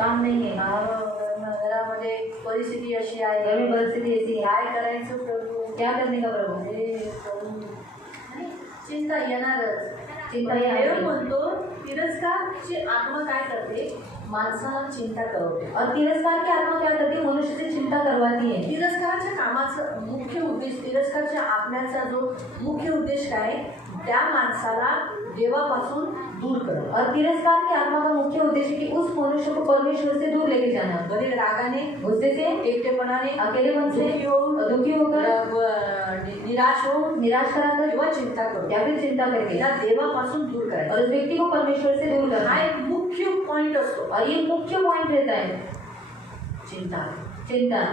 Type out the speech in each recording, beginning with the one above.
काम नाही आहे, घरामध्ये परिस्थिती अशी आहे, घर में परिस्थिति ऐसी है, काय करायचं प्रभू, क्या करने का प्रभू? हे प्रभू. आणि चिंता येणारच. चिंता देव येणार. म्हणतो तिरस्कारची आत्मा काय करते, माणसाला चिंता करवते. और तिरस्कार की आत्मा क्या करती है? मनुष्य से चिंता करवाती है. तिरस्काराच्या कामाचा मुख्य उद्देश, तिरस्कारच्या आत्म्याचा जो मुख्य उद्देश काय, त्या माणसाला देवापासून दूर करणं. और तिरस्कार की आत्मा का मुख्य उद्देश्य कि उस मनुष्य को परमेश्वर से दूर लेके जाना. बरे रागाने, गुस्से से, एकटेपणाने, अकेलेपन से, दुखी होकर, निराश हो, निराश कराकर किंवा चिंता करो, या फिर चिंता करके या देवापासून दूर करायचं. और उस व्यक्ति को परमेश्वर से दूर करना. हा एक मुख्य पॉइंट असतो. और ये मुख्य पॉइंट रहता है चिंता. चिंता.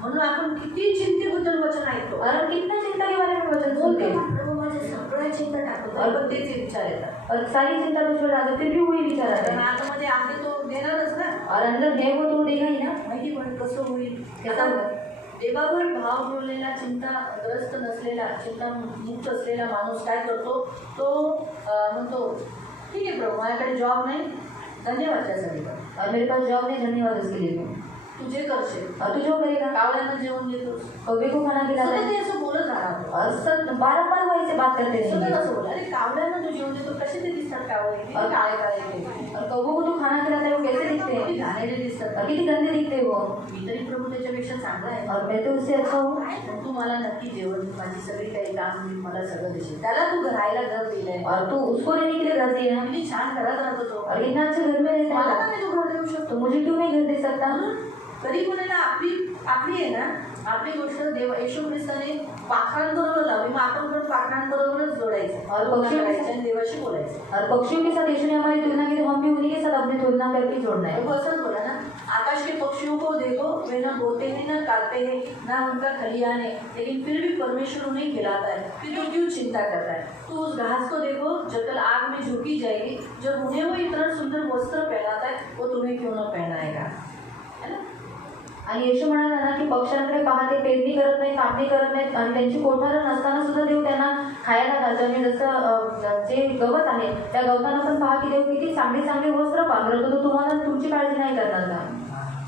म्हणून आपण किती चिंतेबद्दल वचन ऐकतो. और कितना चिंता के बारे में वचन सुनते हैं. प्रभू माझे सगळ्या चिंता टाकतो, और पण तेच विचार येतात. और सारी चिंता को छोड़ा दो फिर भी वही विचार आता कारण है. आता मध्ये आहे तो देणारच ना. और अंदर है वो तो देगा ही ना. माहिती पण कसं होईल. कैसा होगा? देवावर भाव ठेवलेला, चिंताग्रस्त नसलेला, चिंतामुक्त असलेला माणूस काय करतो, तो म्हणतो ठीक आहे प्रभू माझ्याकडे जॉब नाही, धन्यवाद त्यासाठी, पण और मेरे पास जॉब नहीं, धन्यवाद उसके लिए. तू जे करशील, और तू जो करेगा, कावळ्यांना जेवण देतोस, कौवे को खाना खिलाता सतत है. ते असं बोलत राहतो. और सब बारंबार वो ऐसे बात करते सतत रहेंगे. असं बोल, अरे कावळ्यांना तू जेवण देतो, कसे ते दिसतात कावळे, किती काळे काळे ते, और कौवों को तू खाना खिलाता है, वो कैसे दिखते किती हैं, घाणेरडे दिसतात. और कितनी गंदे दिखते हैं वो. मी तरी प्रभू त्याच्यापेक्षा चांगला आहे. और मैं तो उससे अच्छा हूँ. पण तू मला नक्की जेवण, माझी सगळी काही काम मला सगळं देशील. त्याला तू राहायला घर दिलंय, और तू उसको रहने के लिए घर दिया है. किती छान घरात राहतो तो. और इतना अच्छे घर में रहता मला का है, नाही तू घर देऊ शकतो. तो मुझे क्यों नहीं घर दे सकता. कधी कोणाला आपली आहे ना, आपली गोष्ट देव येशू ख्रिस्ताने पाखरांबरोबर लावली, मग आपण पण पाखरांबरोबरच जोडायचं और तुलना पक्षियों के करायची आणि देवाशी बोलायचं. और पक्षियों के साथ यीशु ने हमारी तुलना की, तो हम भी उन्हीं के साथ अपनी तुलना करके जोड़ना है. प्रभु असंच बोला ना, आकाश के पक्षियों को देखो, वे न बोते हैं न काटते हैं, न उनका खलिहान है, लेकिन फिर भी परमेश्वर उन्हें खिलाता है, फिर तो क्यों चिंता करता है. तो उस घास को देखो जब तक आग में झुकी जाएगी, जब उन्हें वो इतना सुंदर वस्त्र पहनाता है, वो तुम्हें क्यों न पहनाएगा, है ना. आणि येशू म्हणाला ना की पक्ष्यांकडे पहा, ते पेरणी करत नाहीत, कापणी करत नाहीत, आणि त्यांची कोठारं नसताना सुद्धा देव त्यांना खायला घालतो. आणि जसं जे गवत आहे त्या गवतांना पण पहा की देव किती चांगली चांगली वस्त्र पांघरतो, तो तुम्हाला तुमची काळजी नाही करणार का.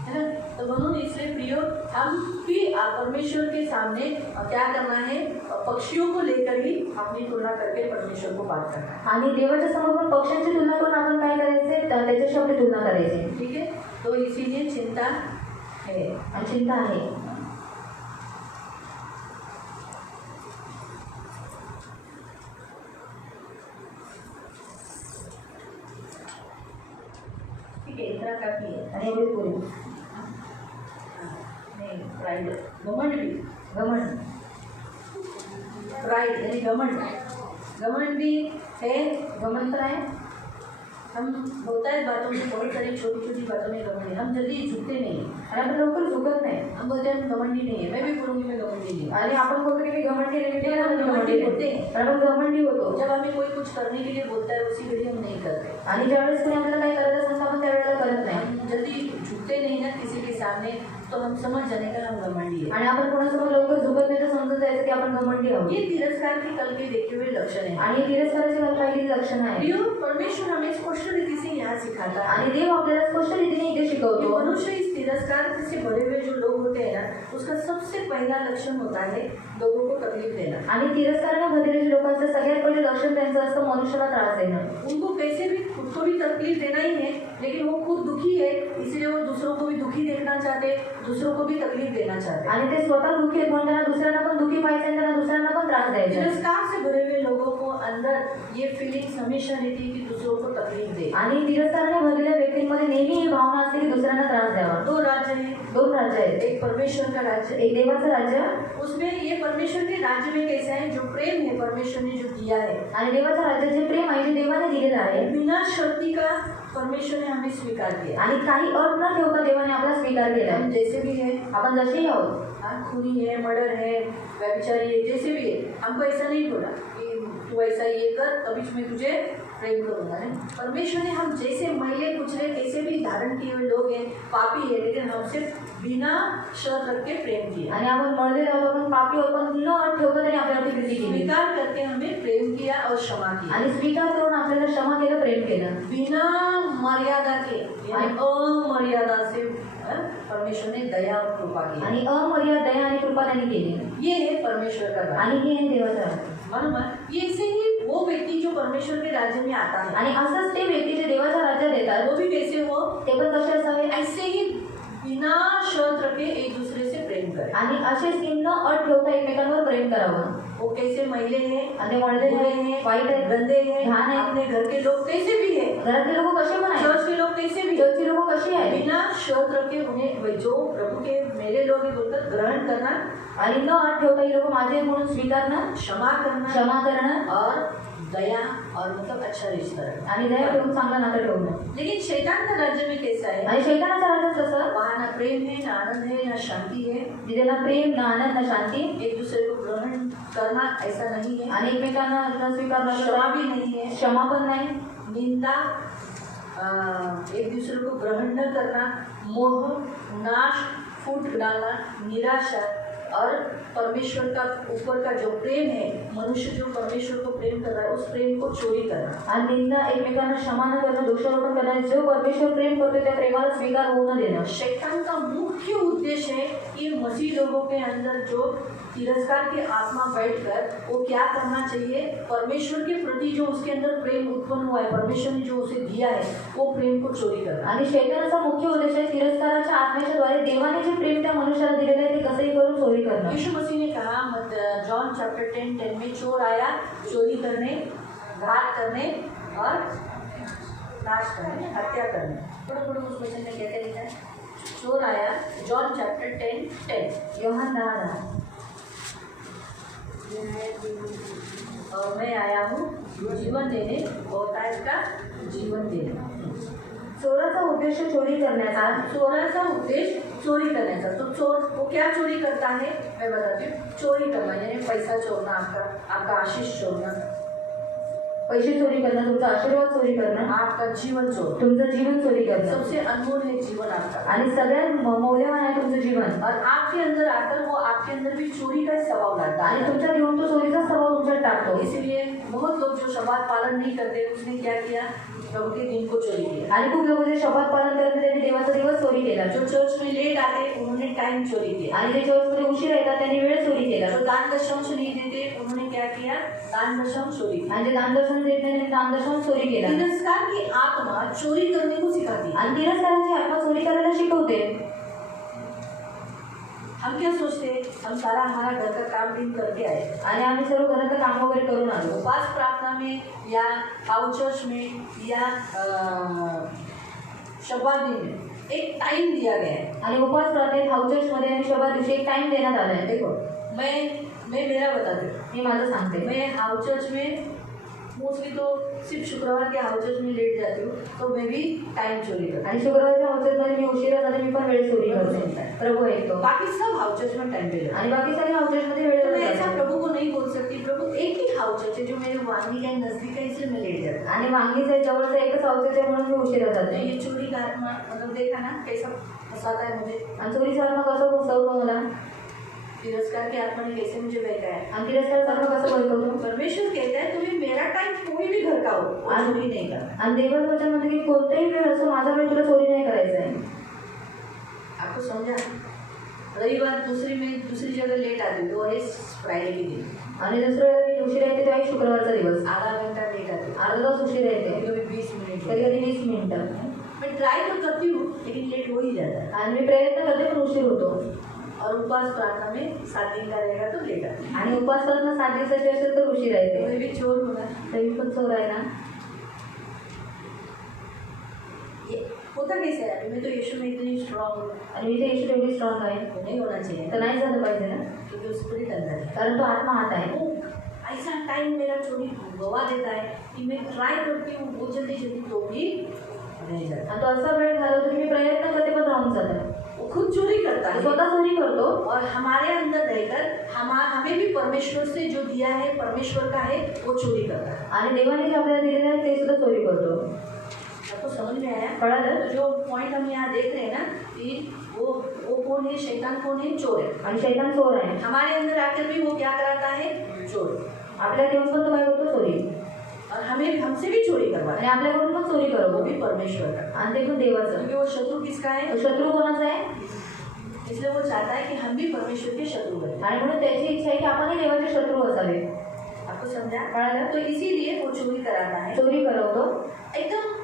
है ना. तो म्हणून इसलिए प्रियो, हम भी परमेश्वर के सामने क्या करना है, पक्षियों को लेकर ही अपनी तुलना करके परमेश्वर को बात करना है. आणि देवाच्या समोर पण पक्ष्यांची तुलना करून आपण काय करायचे, त्याच्याशी आपली तुलना करायची. ठीक है. तो इसीलिए चिंता है आणि चिंता आहे. ठीक है. इतना काफी है. आणि एवढे पुरे. नहीं, प्राइड, घमंड भी, घमंड. प्राइड यानी घमंड, घमंड भी है. घमंड तर आहे. हम होता है बातों में, बहुत सारी छोटी छोटी बातों में घमंडी, हम जल्दी झुकते नहीं हैं. आणि आपण लवकर झुकत नाही. हम बोलते हैं हम घमंडी नहीं है, मैं भी बोलूँगी मैं घमंडी नहीं हूँ. आणि आपण बोलतो की मी घमंडी नाही, मी हम घमंडी होते हैं. पण आपण घमंडी होतो. जब हमें कोई कुछ करने के लिए बोलता है, उसी घड़ी हम नहीं करते. आणि ज्यावेळेस कोणी आपल्याला काही करायचं असतं आपण त्यावेळेला करत नाही. हम जल्दी झुकते नहीं ना किसी के सामने, तो हम समझ जाने का हम घमंडी है. आणि आपण कोणासमोर लवकर झुकत नाही तर समजून जायचं की आपण घमंडी आहोत. ये तिरस्कार की कल के देखे हुए लक्षण है. आणि तिरस्काराची पहिली लक्षण आहे. प्रियो, परमेश्वर हमें स्पष्ट रीति से यहाँ सिखाता है. आणि देव आपल्याला स्पष्ट रीतीने इथे तो शिकवतो. मनुष्य इस तिरस्कार से भरे हुए जो लोग होते हैं ना, उसका सबसे पहला लक्षण होता है लोगों को तकलीफ देना. आणि तिरस्काराने भरलेले जे लोक असतात सगळ्यात पहिले लक्षण त्यांचं असतं मनुष्याला त्रास देणं. उनको कैसे भी खुद को भी तकलीफ देना ही है, लेकिन वो खुद दुखी है, इसलिए वो दूसरों को भी दुखी देखना चाहते, दूसरों को भी तकलीफ देना चाहते. आणि ते स्वतः दुखी आहेत म्हणून त्यांना दुसऱ्यांना पण दुखी पाहिजे आणि त्यांना दुसऱ्यांना पण त्रास द्यायचा. तिरस्कार से भरे हुए लोगों को अंदर ये फीलिंग्स हमेशा रहती है कि दूसरों को तकलीफ दे. आणि तिरस्काराने भरलेल्या व्यक्तींमध्ये नेहमी ही भावना असते की दुसऱ्यांना त्रास द्यावा. दो राज्य हैं, दोन राज्य आहेत. एक परमेश्वर का राज्य, एक देवाचं राज्य. उसमें ये परमेश्वर के राज्य में कैसा है, जो प्रेम है परमेश्वर ने जो दिया है, आणि देवाचं राज्य जे प्रेम आहे जे देवाने दिलेलं आहे, बिना शर्ती का परमेश्वर ने हमें स्वीकार किया. आणि काही अट न ठेवता देवाने आपला स्वीकार केला. हम जैसे भी है, आपण जसेही आहोत, खूनी है, मर्डर है, व्यभिचारी है, जैसे भी है, हमको ऐसा नहीं बोला कि तू ऐसा ये कर तभी मैं तुझे प्रेम करूंगा नहीं। परमेश्वर ने हम जैसे मैले कुचले कैसे भी धारण किए हुए लोग हैं, पापी है, लेकिन हमसे बिना शर्त रख के प्रेम किया, आणि आपण मळलेलो आहोत, आपण पापी आहोत, पण न अट ठेवता त्यांनी आपल्यावरती प्रीती केली स्वीकार करके हमें प्रेम किया और क्षमा किया, आणि स्वीकार करून आपल्याला क्षमा केलं, प्रेम केलं बिना मर्यादा के यानी अमर्यादा से परमेश्वर ने दया और कृपा की। आणि अमर्याद दया आणि कृपा त्यांनी केली। ये है परमेश्वर का राज्य। आणि हे आहे देवाचं राज्य। बरोबर, ये ऐसे ही वो व्यक्ति जो परमेश्वर के राज्य में आता है, आणि असंच ते व्यक्ती जे देवाच्या राज्यात येतात वो भी कैसे हो, ते पण कसे असावे, ऐसे ही बिना शर्त रखे एक दूसरे से प्रेम करे। आणि असेच न अट ठेवता एकमेकांवर प्रेम करावं। वो कैसे मैले हैं, आणि मळलेले आहे, वाईट आहे, गंदे हैं, घाण आहे, अपने घर के लोग कैसे भी है, घरातले लोक कसे पण आहेत, चर्च के लोग कैसे भी है, चर्चचे लोक कसे आहेत, बिना शर्त रखे उन्हें जो प्रभु के मेरे लोग हैं बोलकर ग्रहण करना, आणि न अट ठेवता हे लोक माझे म्हणून स्वीकारणं, क्षमा करना, क्षमा करणं और दया और मतलब अच्छा रिश्ता रखना। आणि दया ठेवून चांगलं नातं ठेवणं। लेकिन शैतान का राज्य में कैसा है, आणि शैतानाच्या राज्यात कसं, वहाँ ना प्रेम है, ना आनंद है, ना शांति है, जिथे ना प्रेम, ना आनंद, ना शांती, एक दूसरे को ग्रहण करना ऐसा नहीं है, आणि एकमेकांना न स्वीकारणं, क्षमा भी नहीं है, क्षमा पण नाही, निंदा, एक दूसरे को ग्रहण न करना, मोह, नाश, फूट डालना, निराशा, और परमेश्वर का ऊपर का जो प्रेम है, मनुष्य जो परमेश्वर को प्रेम कर रहा है उस प्रेम को चोरी करना, आणि निंदा, एकमेकांना क्षमा न करणं, दोषारोपण करणं, जो परमेश्वर प्रेम करतो त्या प्रेमाला स्वीकार होऊ न देणं। शैतान का मुख्य उद्देश्य है कि मसीह लोगों के अंदर जो तिरस्कार की आत्मा बैठकर वो क्या करना चाहिए, परमेश्वर के प्रति जो उसके अंदर प्रेम उत्पन्न हुआ है, परमेश्वर ने जो उसे दिया है, वो प्रेम को चोरी करना। आणि शैतानाचा मुख्य उद्देश आहे तिरस्काराच्या आत्म्याच्या द्वारे देवाने जे प्रेम त्या मनुष्याला दिलेले आहे ते कसंही करून चोरी करणं। यीशु मसीह ने कहा जॉन चैप्टर 10 में चोर आया चोरी करने, घात करने और नाश करने, हत्या करने। थोड़ा उस वचन में क्या क्या लिखा है, चोर आया, जॉन चैप्टर 10 योहान 10:10 और मैं आया हूँ जीवन देने और का जीवन देने। चोराचा उद्देश चोरी करण्याचा, चोराचा उद्देश्य चोरी करण्याचा। तो चोर वो क्या चोरी करता है, मैं बताती हूँ। चोरी करना यानी पैसा चोरना, आपका आशीष चोरना, पैसे चोरी करणं, तुमचा आशीर्वाद चोरी करणं, आपका जीवन चोर, तुमचं जीवन चोरी करणं। सबसे अनमोल है जीवन आपका, आणि सगळ्यात मौल्यवान आहे तुमचं जीवन। और आपके अंदर आकर वो आपके अंदर भी चोरी का स्वभाव लाता आणि है। तुमच्या जीवन तो चोरीचा स्वभाव तुमच्यात टाकतो। इसलिए बहुत लोग जो शब्द पालन नहीं करते उसने क्या किया, प्रभु के दिन को चोरी किया। आणि खूप लोक जे शपथ पालन करत नाही त्यांनी देवाचा दिवस चोरी केला। जो चर्च में लेट आते उन्होंने टाइम चोरी किया। आणि जे चर्चमध्ये उशीर येतात त्यांनी वेळ चोरी केला। जो दान दशंश नहीं देते उन्होंने क्या किया, दान दशंश चोरी किया। आणि जे दानदर्शन देत नाही त्यांनी दानदर्शन चोरी केला। तिरस्कार की आत्मा चोरी करने को सिखाती है। आणि तिरस्काराची आत्मा चोरी करायला शिकवते। हम क्या सोचते हैं, हम सारा हमारा घर का काम दिन करके आए, आणि आम्ही सर्व घरातलं काम वगैरे करून आलो। उपवास प्रार्थना में या हाउस चर्च में या शब्द दिन में एक टाइम दिया गया है। आणि उपवास प्रार्थनेत हाऊस चर्चमध्ये आणि शब्द दिवशी एक टाइम देण्यात आला आहे। देखो मैं मेरा बताती हूँ, मी माझं सांगते। मैं हाउस चर्च में मोस्टली तो सिर्फ शुक्रवार के हाउस चर्च में लेट जाती हूँ, तो मैं भी टाइम चोरी करती हूँ। आणि शुक्रवारच्या हाऊस चर्चमध्ये मी उशिरा जाते, मी पण वेळ चोरी करते। प्रभु ऐकतो। बाकी सब हाउस चर्च में टाइम पे जाते हैं। आणि बाकी सारे हाऊस चर्चमध्ये तो वेळ मैं ऐसा जाते। प्रभु को नहीं बोल सकती, प्रभु एक ही हाउस चर्च है जो मेरे वाणी का नजदीक है इसलिए मैं लेट जाती हूँ। आणि वांगीचे जवळचं एकच हाऊस चर्च आहे म्हणून मी उशिरा तो जाते। ये चोरी का आत्मा मतलब देखा ना कैसा फंसाता है मुझे। आणि चोरीचा आत्मा कसं फसवतो मला, तिरस्कार के आत्मा ने कैसे मुझे बहकाया। आणि तिरस्काराचा आत्मा कसं भडकवतो। परमेश्वर कहता है तुम्हें मेरा टाइम कोई भी घर का हो वो चोरी नहीं करना। आणि देवाचं वचन म्हणतं की कोणताही वेळ असो माझा वेळ तुला चोरी नाही करायचा आहे। आपको समझा, रविवार दूसरी जगह लेट आती हूँ, तो है फ्राइडे के दिन। आणि दुसऱ्या वेळी उशिरा येते तेव्हा एक शुक्रवारचा दिवस, आधा घंटा लेट आती हूँ, अर्धा तास उशिरा येते, कभी 20 मिनट, कधी कधी 20 मिनिटं। मैं ट्राई तो करती हूँ लेकिन लेट हो ही जाता है। आणि मी प्रयत्न करते पण उशीर होतो। और उपवास प्रार्थना में 7 दिन का रहेगा तो लेट आती हूँ। आणि उपवास करणं 7 दिवसाची असेल तर उशिरा येते। मैं भी चोर हूँ ना, तरी पण चोर आहे ना। ये होता कैसे है, अभी मैं तो यीशु में इतनी स्ट्रांग हूँ, आणि मी ते येशू एवढी स्ट्रॉंग आहे तो नहीं होना चाहिए तर नाही झालं पाहिजे ना, क्योंकि स्पिरिट अंदर है। कारण तो आत्मा हात आहे। वो ऐसा टाइम मेरा चोरी गवा देता है कि मैं ट्राई करती हूँ वो जल्दी तो भी नहीं जाता। आणि तो असा वेळ घालवतो की मी प्रयत्न करते पण राहून जातं। वो खुद चोरी करता करता है स्वतः चोरी करतो और हमारे अंदर रहकर हमें भी परमेश्वर से जो दिया है, परमेश्वर का है, वो चोरी करता है। आणि देवाने जे आपल्याला दिलेलं आहे ते सुद्धा चोरी करतो. आपको समझ में आया? कळालं? तो जो पॉइंट हम यहाँ देख रहे हैं ना कि वो कौन है, शैतान कौन है? चोर है। आणि शैतान चोर आहे. हमारे अंदर आकर भी वो क्या कराता है? चोर. आपल्या देऊन पण तो काय करतो? चोरी. और हमसे भी चोरी करवा आणि आपल्याकडून पण चोरी वो करतो भी परमेश्वर का, आणि ते पण देवाचं. क्योंकि वो शत्रु किसका है? तो शत्रू कोणाचा आहे? इसलिए वो चाहता है कि हम भी परमेश्वर के शत्रु बने। आणि म्हणून त्याची इच्छा आहे की आपणही देवाचे शत्रू असावे. आपको समझा? कळालं? तो इसीलिए वो चोरी कराता है। चोरी करवतो. एकदम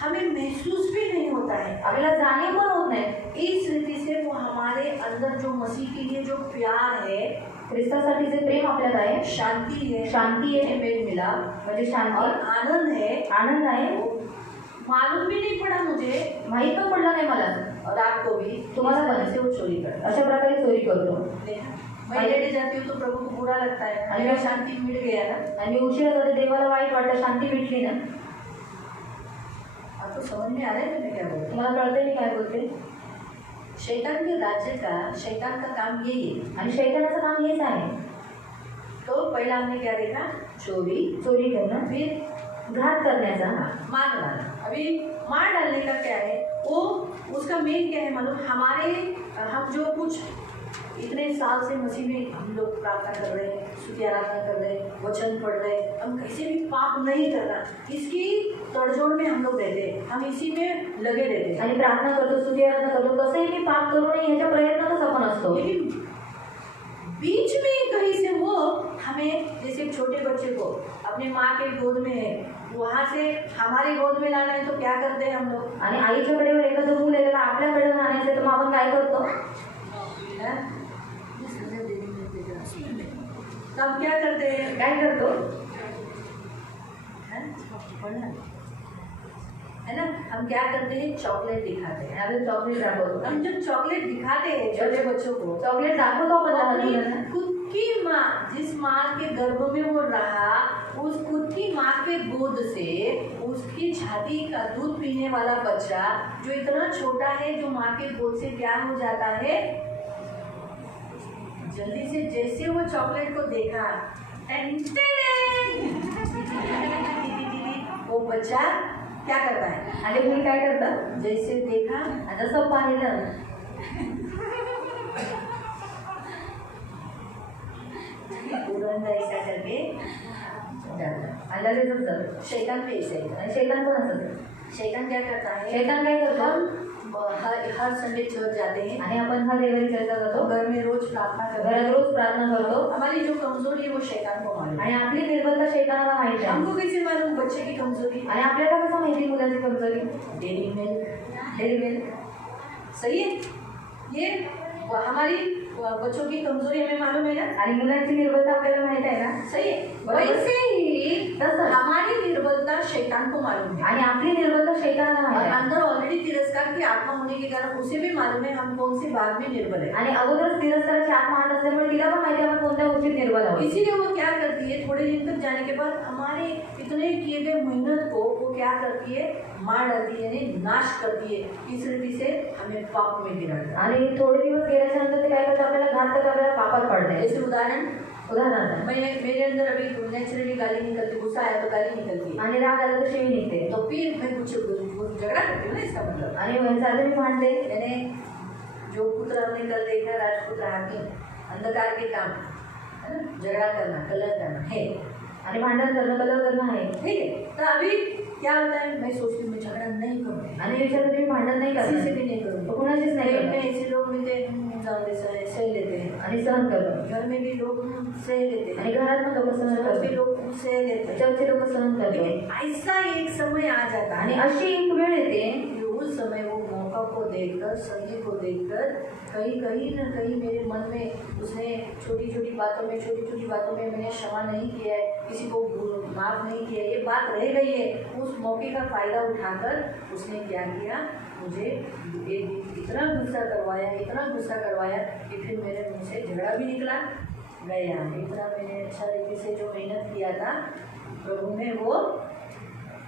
हमें महसूस भी नहीं होता है, आपल्याला जाणीव पण होत नाही. इस रीति से वो हमारे अंदर जो मसीह के लिए जो प्यार है, ख्रिस्तासाठी जे प्रेम आपल्यात आहे, शांति है, शांती है, मेल मिलाप म्हणजे और शांती, आनंद है, आनंद आहे, वो मालूम भी नहीं पड़ा मुझे माहित पण पडलं नाही मला. और आपको भी, तुम्हाला पण. से वो चोरी करता है। अशा प्रकारे चोरी करतो. देखा? मैं लेटे जाती हूँ तो प्रभु को बुरा लगता है, अरे मेरी शांति मिट गया ना। आणि मी उशिरा जाते, देवाला वाईट वाटतं, शांती भेटली ना. आपको समझ में आ रहा है मैंने क्या बोला? तुम्हाला कळतंय मी काय बोलते? शैतान के राज्य का, शैतान का काम यही है। आणि शैतानाचं काम हेच आहे. तो पहला हमने क्या देखा? चोरी, चोरी करणं, फिर घात करण्याचा, मार डालना। अभी मार डालने का क्या है? वो उसका मेन क्या है मालूम? हम जो कुछ इतने साल से मसीह में हम लोग प्रार्थना कर रहे हैं, स्तुति आराधना कर रहे हैं, वचन पढ़ रहे हैं, हम कैसे भी पाप नहीं करना, इसकी तड़जोड़ में हम लोग रहते हैं, हम इसी में लगे रहते हैं। आणि प्रार्थना करतो, स्तुती आराधना करतो, कसंही मी पाप करू नये ह्याच्या प्रयत्नातच आपण असतो. लेकिन बीच में कहीं से वो हमें, जैसे एक छोटे बच्चे को अपने माँ के गोद में है, वहाँ से हमारे गोद में लाना है तो क्या करते हैं हम लोग? आणि आईच्या कडेवर एखादं मूल आहे त्याला आपल्याकडे आणायचं तर मग आपण काय करतो? हैं? तब क्या करते हैं? काय करतो? हैं? है ना? हम क्या करते हैं? चॉकलेट दिखाते हैं। आपण चॉकलेट दाखवतो. हम जब चॉकलेट दिखाते हैं छोटे बच्चों को, चॉकलेट दाखवतो आपण लहान अपनी मुलांना. खुद की माँ, जिस माँ के गर्भ में वो रहा, उस खुद की माँ के गोद से उसकी छाती का दूध पीने वाला बच्चा जो इतना छोटा है, जो माँ के गोद से क्या हो जाता है, जल्दी से जैसे वो चॉकलेट को देखा, वो बच्चा क्या करता है? आणि तुम्ही काय करता? जैसे देखा, आता जसं पाहिलं तुरंत ऐसा करके जाता। आणि लगेचच जातं. शैतान भी ऐसे ही है। आणि शैतान पण असतं. शैतान क्या करता है? शैतान काय करतो? हम हर संडे चर्च जाते हैं, आणि आपण हा देवाची चर्चा करतो, घर में रोज प्रार्थना करते घरात हैं। रोज प्रार्थना करतो. हमारी जो कमजोरी है वो शैतान को मालूम है। आणि आपली निर्बलता शैतानाला माहिती आहे. हमको कैसे मालूम बच्चे की कमजोरी? आणि आपल्याला कसं माहिती मुलाची कमजोरी? Dairy milk, dairy milk. सही है। ये हमारी बच्चों की कमजोरी हमें मालूम है ना, आणि मुलांची निर्बलता आपल्याला माहित आहे ना. सही है। बराबर। वैसे ही तसंच. हमारी निर्बलता शैतान को मालूम है। आणि आपली निर्बलता शैतानाला और माहित आहे. अंदर ऑलरेडी तिरस्कार की आत्मा होने के कारण उसे भी मालूम है हम कौन सी बात में निर्बल है। आणि अगोदरच तिरस्काराची आत्मा हात असल्यामुळे तिला पण माहिती आहे आपण कोणत्या गोष्टीत निर्बल आहोत. इसीलिए वो क्या करती है, थोड़े दिन तक जाने के बाद हमारे इतने किए गए मेहनत को वो क्या करती है, मार डालती है, यानी नाश करती है। इस रीति से हमें पाप में गिराती है। आणि थोडे दिवस गेल्याच्या नंतर ते काय करतं, आपल्याला घात करतं, आपल्याला पापात पडते. जैसे उदाहरणार्थ मेरे अंदर अभी नेचुरली गाली निकलती, गुस्सा आया तो गाली निकलती है, आणि राग आला तर शिवी निघते. तो फिर मैं कुछ झगड़ा करती हूँ ना, इसका मतलब आणि साधे मी भांडते. मैंने जो पुत्र हमने कल देखा, राजपुत्र हाकिम, अंधकार के काम, है ना, झगड़ा करना, कलह करना है, आणि भांडण करणं, कलह करणं आहे. ठीक है। तो अभी क्या होता है, मैं सोचती हूँ मैं झगड़ा नहीं करूँगी, आणि विचार तुम्ही भांडण नाही किसी से करणार, भी नहीं करूँगी। तो कुणाचीच नाही प्रेम में करणार. ऐसे लोग मिलते हैं, जान दे सह लेते हैं। आणि सहन करणं. घर में भी लोग सह लेते हैं, आणि घरात पण लोक सहन चर्च भी करतात. लोग सह लेते हैं। चर्चचे लोक सहन करतात. लेकिन ऐसा एक समय आ जाता आणि है अशी एक वेळ येते कि उस समय वो मौका को देखकर, समय को देखकर कहीं न कहीं मेरे मन में उसने छोटी छोटी बातों में मैंने क्षमा नहीं किया है, किसी को माफ नहीं किया, ये बात रह गई है। उस मौके का फायदा उठाकर उसने क्या किया, मुझे इतना गुस्सा करवाया कि फिर मेरे मुँह से झगड़ा भी निकला गया। इतना मैंने अच्छा तरीके से जो मेहनत किया था, प्रभु ने वो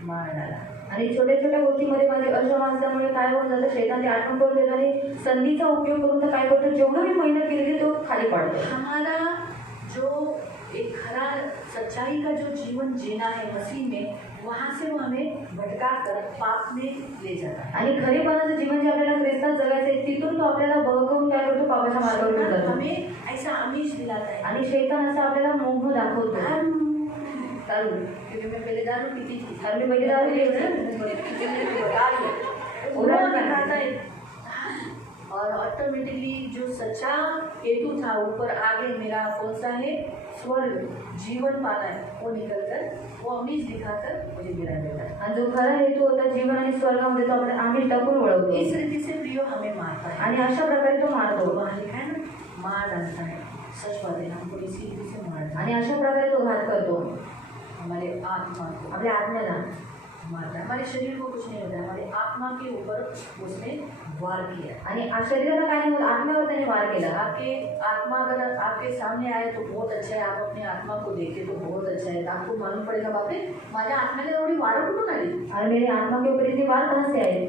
मार डाला। आणि छोट्या छोट्या गोष्टीमध्ये माझी अक्षम असल्यामुळे काय होऊन जातं, शैतान ते आठवण करून देतो आणि संधीचा उपयोग करून तर काय करतो, जेवढं मी मेहनत केलेली तो खाली पडतो. हमारा जो एक खरा सच्चाई का जो जीवन जीना है मसीह में, वहाँ से वो हमें भटका कर पाप में ले जाता है. आणि खरेपणाचं जीवन जे आपल्याला ख्रिस्तात जगायचं आहे, तिथून तो आपल्याला बहकवून काय करतो, पापाच्या मार्गावर घेऊन जातो. हमें ऐसा आमिष दिलाता है. आणि शैतान असं आपल्याला मोह दाखवतो. दारू, क्योंकि मैं पहले दारू पीती थी. मी पहिले दारू घ्यायचं दिखाता है. और ऑटोमेटिकली जो सच्चा हेतु था ऊपर आगे मेरा कौन सा है, स्वर्ग जीवन पाना है, वो निकल कर वो अमीश दिखाकर मुझे गिरा देता है. आणि जो खरा हेतू होता जीवन आणि स्वर्गामध्ये, तो आपल्याला आम्ही टाकून वळवतो. इस रीति से प्रियो हमें मारता है. आणि अशा प्रकारे तो मारतो. वहाँ लिखा है ना, मार डालता है. सच बात है, हमको इसी रीति से मारता है. आणि अशा प्रकारे तो घात करतो हमारे आत्मा को, आपल्या आत्म्याला. मारता है. हमारे शरीर को कुछ नहीं होता है, हमारे आत्मा के ऊपर उसने वार किया. आणि शरीराला काय नाही होत, आत्म्यावर त्याने वार केला. आपके आत्मा अगर आपके सामने आए तो बहुत अच्छा है, आप अपने आत्मा को देखे तो बहुत अच्छा है. आपको मालूम पड़ेगा बापरे माझ्या आत्म्याला एवढी वारं कुठून आली. आणि मेरे आत्मा के ऊपर इतनी वार कहाँ से आए.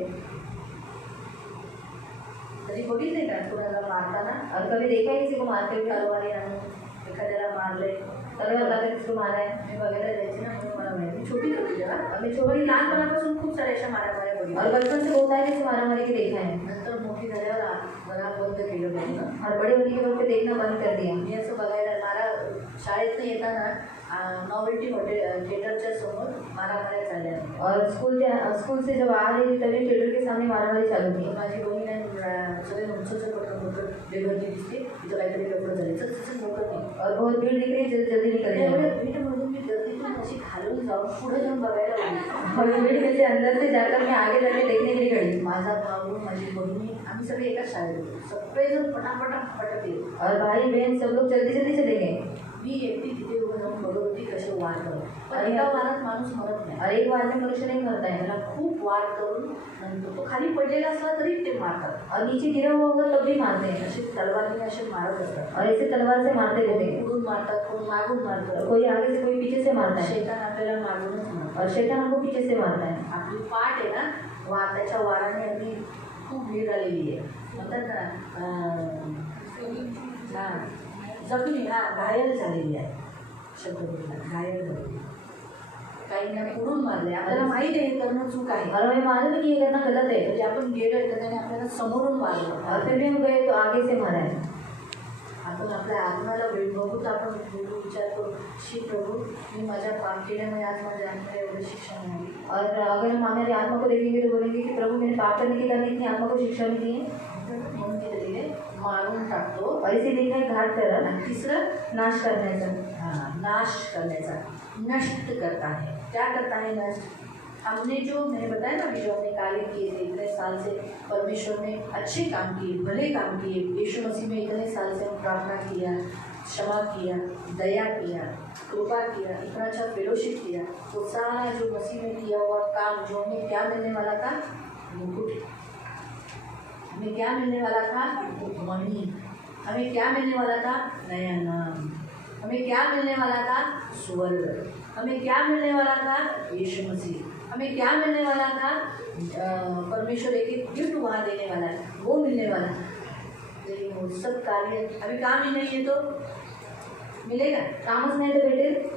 कधी बघितले का कुणाला मारताना. और कभी देखा ही किसी को मारते हुए. तलवारी आणून एखाद्याला मारलंय, तलवार लाकर किसको मारा है. मी बघायला जायचे ना, म्हणून मला माहिती. मी छोटी होती जेव्हा, आम्ही छोटी लहानपणापासून खूप साऱ्या अशा मारामाऱ्या और बघितल्या. बचपन से होता है जैसे मारामारी के देखा है. नंतर मोठी झाल्यावर मला बंद केलं बघणं. और बड़े होने के वक्त देखना बंद कर दिया. मी असं बघायला, मला शाळेतनं येताना नॉवेल्टी थिएटरच्या समोर मारामाऱ्या चालल्या. और स्कूल से जब आ रही थी तभी थिएटर के सामने मारामारी चालू थी. माझी बहीण आहे, सगळे उंच पटकन मोठं बेघरती दिसते, तिथं काहीतरी गडबड झाली, चल मोठं नाही. और बहुत भीड़ दिख रही है, जल्दी निकल एवढ्या जाए. भीडमधून मी गर्दीतून अशी खालून जाऊन पुढे जाऊन बघायला लागली. और भीड़ में से अंदर से जाकर मैं आगे जाके देखने के लिए खड़ी. माझा भाऊ, माझी बहिणी, आम्ही सगळे एकाच शाळेत होतो. सगळेजण पटापटा पटकले. और भाई बहन सब लोग जल्दी जल्दी चले गए. मी एकटी तिथे उभं जाऊन बघत होती कसे वार करत. पण एका वारात माणूस मरत नाही. और एक बार में मनुष्य नहीं मरता है. त्याला खूप वार करून नंतर तो खाली पडलेला असला तरी ते मारतात. और नीचे गिरा हुआ होगा तब भी मारते हैं. असे तलवारीने असे मारत असतात. और ऐसे तलवार से मारते रहते हैं. पुढून मारतात, कोण मागून मारतात. कोई आगे से कोई पीछे से मारता है. शैतान आपल्याला मागूनच मारतो. और शैतान हमको पीछे से मारता है. आपली पाठ आहे ना, त्याच्या वाराने आपली खूप भीड आलेली आहे. म्हणतात ना जखमी, घायल झालेली आहे. शब्द बोलला, घायल झालेली. काहींना पुढून मारले. आपल्याला माहीत आहे हे करणं चूक आहे. और हमें मालूम है कि ये करना गलत है. म्हणजे आपण गेलोय तर त्याने आपल्याला समोरून मारलं. और फिर भी हम गए तो आगे से मारा है. आपण आपल्या आत्म्याला भेट बघू तर आपण बोलू, विचार करू, श्री प्रभू मी माझ्या काम केल्यामुळे आज माझ्या आत्म्याला एवढं शिक्षा मिळाली. और अगर हम हमारी आत्मा को देखेंगे तो बोलेंगे कि प्रभु मैंने पाप करने के कारण इतनी आत्मा को शिक्षा भी दी है. म्हणून तिथे लिहिले मारून टाकतो. और इसे लिखा है घात करा. आणि तिसरं नाश करण्याचा. नाश करण्याचा, नष्ट करता है. क्या करता है नष्ट. हमने जो मैंने बताया ना, जो हमने कार्य किए थे इतने साल से, परमेश्वर ने अच्छे काम किए, भले काम किए. यीशु मसीह में इतने साल से हम प्रार्थना किया, क्षमा किया, दया किया, कृपा किया, इतना अच्छा फेलोशिप किया. तो सारा जो मसीह में किया हुआ काम, जो हमें क्या मिलने वाला था, मुकुट. हमें क्या मिलने वाला था, मणि. हमें क्या मिलने वाला था, नया नाम. हमें क्या मिलने वाला था, स्वर्ग. हमें क्या मिलने वाला था, यीशु मसीह. हमें क्या मिलने वाला था, परमेश्वर एक गिफ्ट वहाँ देने वाला है, वो मिलने वाला है. लेकिन वो सब कार्य अभी काम ही नहीं है तो मिलेगा. कामच नाही तर भेटेल.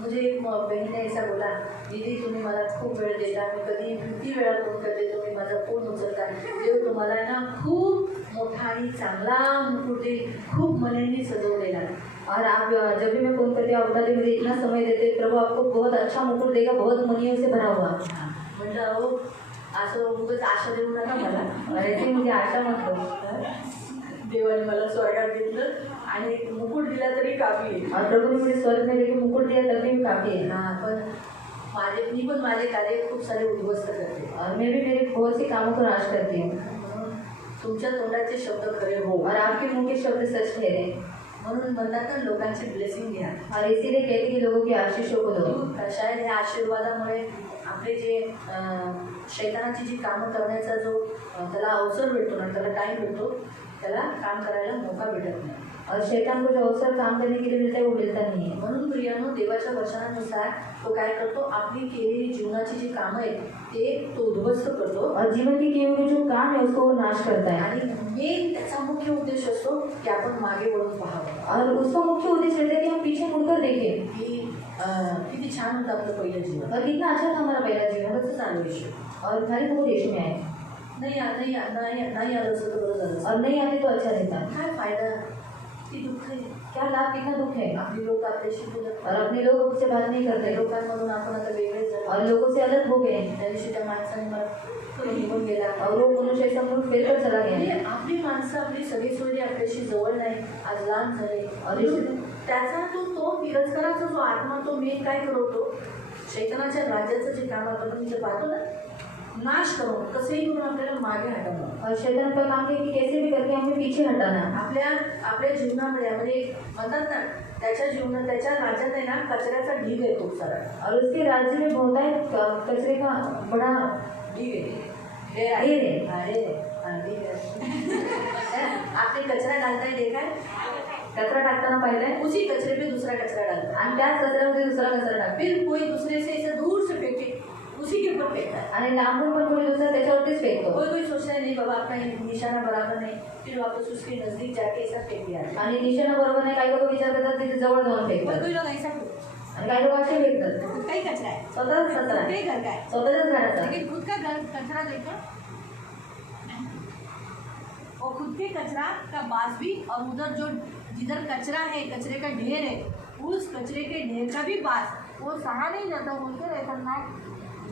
मुझे एक बहिणीने ऐसा बोला, दीदी तुम्ही मला खूप वेळ देता, मी कधी किती वेळा फोन करते, तुम्ही माझा फोन उचलता. देव तुम्हाला ना खूप मोठा आणि चांगला मुकुट देईल, खूप मनाने सजवलेला. और आप जब भी मैं फोन करती हूँ आप बताते मुझे इतना समय देते, प्रभु आपको बहुत अच्छा मुकुट देगा, बहुत मनियों से भरा हुआ. म्हटलं अहो असं उगाच आशा देऊ नका मला. और ऐसे मुझे आशा मत करो. देवाने मला स्वर्गात घेतलं आणि मुकुट दिला तरी काफी आहे. और प्रभु ने मुझे स्वर्ग में लेके मुकुट दिया तब भी काफी है. पण मी पण माझे कार्य खूप सारे उद्ध्वस्त करते. और मैं भी मेरे बहुत सी कामों को नाश करती हूँ. म्हणून तुमच्या तोंडाचे शब्द खरे हो. और आपके मुंह के शब्द सच ठहरे. म्हणून म्हणतात ना लोकांची ब्लेसिंग घ्या. और इसीलिए कहते कि लोगों के आशीषों को दो. शायद या आशीर्वादामुळे आपले जे शैतानाची जी कामं करण्याचा जो त्याला अवसर भेटतो ना, त्याला टाईम भेटतो, त्याला काम करायला मौका भेटत नाही. और शैतान को जो अवसर काम करने के लिए मिलता है वो मिलता नहीं है. म्हणून प्रियांनो, देवाच्या वचनानुसार तो काय करतो, आपली केलेली जीवनाची जी कामं आहेत ते तो उद्ध्वस्त करतो. और जीवन की किए हुए जो काम है उसको वो नाश करता है. आणि मेन त्याचा मुख्य उद्देश असतो की आपण मागे वळून पाहावं. और उसका मुख्य उद्देश्य रहता है कि हम पीछे मुड़कर देखें की किती छान होतं आपलं पहिलं जीवन, और कितना अच्छा था हमारा पहला जीवन. कसं चालू यीशु. और हमारे तो वो देश में आए नाही आलं असं तर बरं झालं. और नहीं आते तो अच्छा रहता. काय फायदा, किती दुःख आहे. क्या लाभ, कितना दुख है. आपली लोक आपल्याशी बोलत और अपने लोग से बात नहीं करते लोकांमधून आपण आता वेगळे झालो. और लोगों से अलग हो गए. त्या दिवशी त्या माणसाने मला तो निघून गेला. और वो मनुष्य ऐसा मुख फेर कर चला म्हणजे गया. आपली माणसं आपली सगळी सोयरी आपल्याशी जवळ नाही, आज लांब झाले. अरे. त्याचा तो तिरस्काराचा जो आत्मा तो मेन काय करवतो, शैतानाच्या राज्याचं जे काम आपण इथे पाहतो ना, नाश करून कसंही करून आपल्याला मागे हटवणं. और शैतान का काम है कि कैसे भी करके हमें पीछे हटाना. आपल्या जीवनामध्ये म्हणजे म्हणतात ना, त्याच्या राज्यात आहे ना कचऱ्याचा ढीग आहे खूप सारा. और उसके राज्य में बहुत है कचरे का बड़ा ढीग आहे. ढेर है. आपने कचरा डालता है देखा है, कचरा टाकताना पाहिलंय. उसी कचरे पे दूसरा कचरा डालता है. आणि त्याच कचऱ्यामध्ये दुसरा कचरा टाकतो. फिर कोई दूसरे से ऐसे दूर से फेंके, उसी के ऊपर फेंकता है. आणि लांबून पण कोणी दुसरा त्याच्यावरतीच फेकतो. कोई सोचता है नहीं बाबा आपका निशाना बराबर नहीं, फिर वापस उसके नजदीक जाके ऐसा फेंक दिया. आणि निशाणा बरोबर नाही. काही लोक विचार करतात तिथे जवळ जाऊन फेकतात. कोई लोग ऐसा आणि काही लोक असे फेकतात. खुद का ही कचरा है, स्वतःच कचरा खुद के आहे. ही घर का है, स्वतःच्याच घराचा. लेकिन खुद का घर कचरा देखो, और खुद के कचरा का बास भी, और उधर जो जिधर कचरा है, कचरे का ढेर है, उस कचरे के ढेर का भी बास वो सहा नहीं जाता, बोलकर ऐसा नाक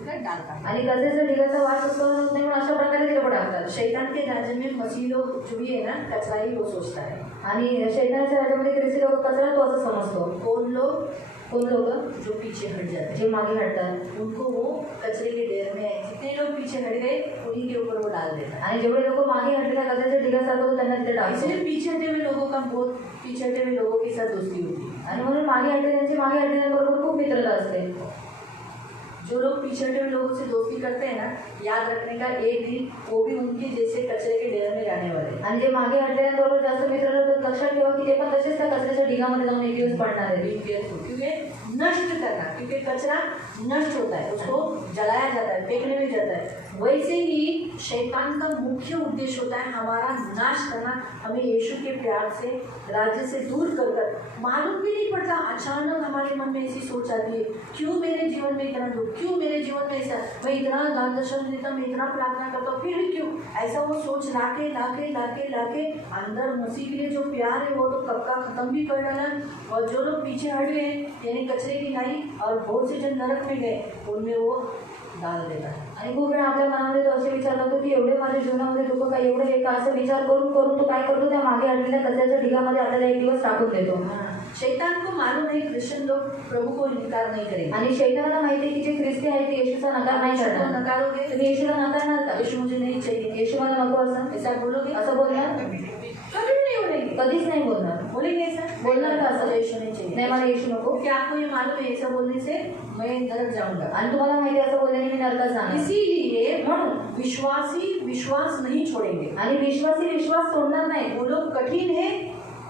डालता. आणि कचऱ्याचा ढिगाचा वास असतो नाही म्हणून अशा प्रकारे तिथे टाकतात. शैतान के राज्य में मसीह लोग जो भी है ना, कचरा ही वो सोचता है. आणि शैतानाच्या राज्यामध्ये ख्रिस्ती लोक कचरा तो असं समजतो. कौन लोग जो पीछे हट जाते हैं, जे मागे हटतात, उनको वो कचरे के ढेर में, जितने लोग पीछे हट गए उन्हीं के ऊपर वो डाल देता है. आणि जेवढे लोक मागे हटले त्या कचऱ्याच्या ढिगासारखं तो त्यांना तिथे टाकतो. इसलिए पीछे हटे हुए लोगों के साथ दोस्ती होती है. आणि म्हणून मागे हटलेल्यांची मागे हटलेल्यांबरोबर खूप मित्रता असते. जो लोग पीछे हटे हुए लोगों से दोस्ती करते हैं ना, याद रखने का एक दिन वो भी उनके जैसे कचरे के ढेर में जाने वाले हैं. आणि जे मागे हटलेल्यांबरोबर जास्त मित्र राहतात लक्षात ठेवा की ते पण तसेच त्या कचऱ्याच्या ढिगामध्ये जाऊन एक दिवस पडणार आहे. क्योंकि नष्ट करना, क्योंकि कचरा नष्ट होता है, उसको जलाया जाता है, फेंकने में जाता है. वैसे ही शैतान का मुख्य उद्देश्य होता है हमारा नाश करना, हमें यीशु के प्यार से, राज्य से दूर कर कर. मालूम भी नहीं पड़ता, अचानक हमारे मन में ऐसी सोच आती है, क्यों मेरे जीवन में इतना दुख, क्यों मेरे जीवन में ऐसा, मैं इतना दान दर्शन देता, मैं इतना प्रार्थना करता हूँ, फिर भी क्यों ऐसा. वो सोच लाके अंदर मसीह के लिए जो प्यार है वो तो कब का खत्म भी कर डाला. और जो लोग पीछे हट गए यानी कचरे की नाई, और बहुत से जन नरक में गए, उनमें वो डाल देता है. आणि खूप वेळा आपल्या मनामध्ये तो असे विचार करतो की एवढे माझ्या जीवनामध्ये दुःख काय, एवढं हे का, असं विचार करून करून तो काय करतो, त्या मागे हटलेल्या कचऱ्याच्या ढिगामध्ये आपल्याला एक दिवस टाकून देतो. शैतान को मालूम है क्रिश्चियन लोग प्रभु को इनकार नहीं करेंगे. आणि शैतानाला माहिती आहे की जे ख्रिस्ती आहेत ते येशूचा नकार नाही करणार. नकारोगे, तुम्ही येशूला नकारणार का? यीशु मुझे नहीं चाहिए, येशू मला नको असं ऐसा बोलोगे, असं बोलणार कभी नहीं बोलेंगे. कधीच नाही बोलणार. बोलेंगे ऐसा, बोलणार का असं? यीशु नहीं चाहिए, नाही मला येशू नको. क्योंकि आपको ये मालूम है ऐसा बोलने से मैं नरक जाऊंगा. आणि तुम्हाला माहिती आहे असं बोलल्याने मी नरकात जाणार. इसीलिए म्हणून विश्वासी विश्वास नहीं छोड़ेंगे. आणि विश्वासी विश्वास सोडणार नाही. वो लोग कठिन है,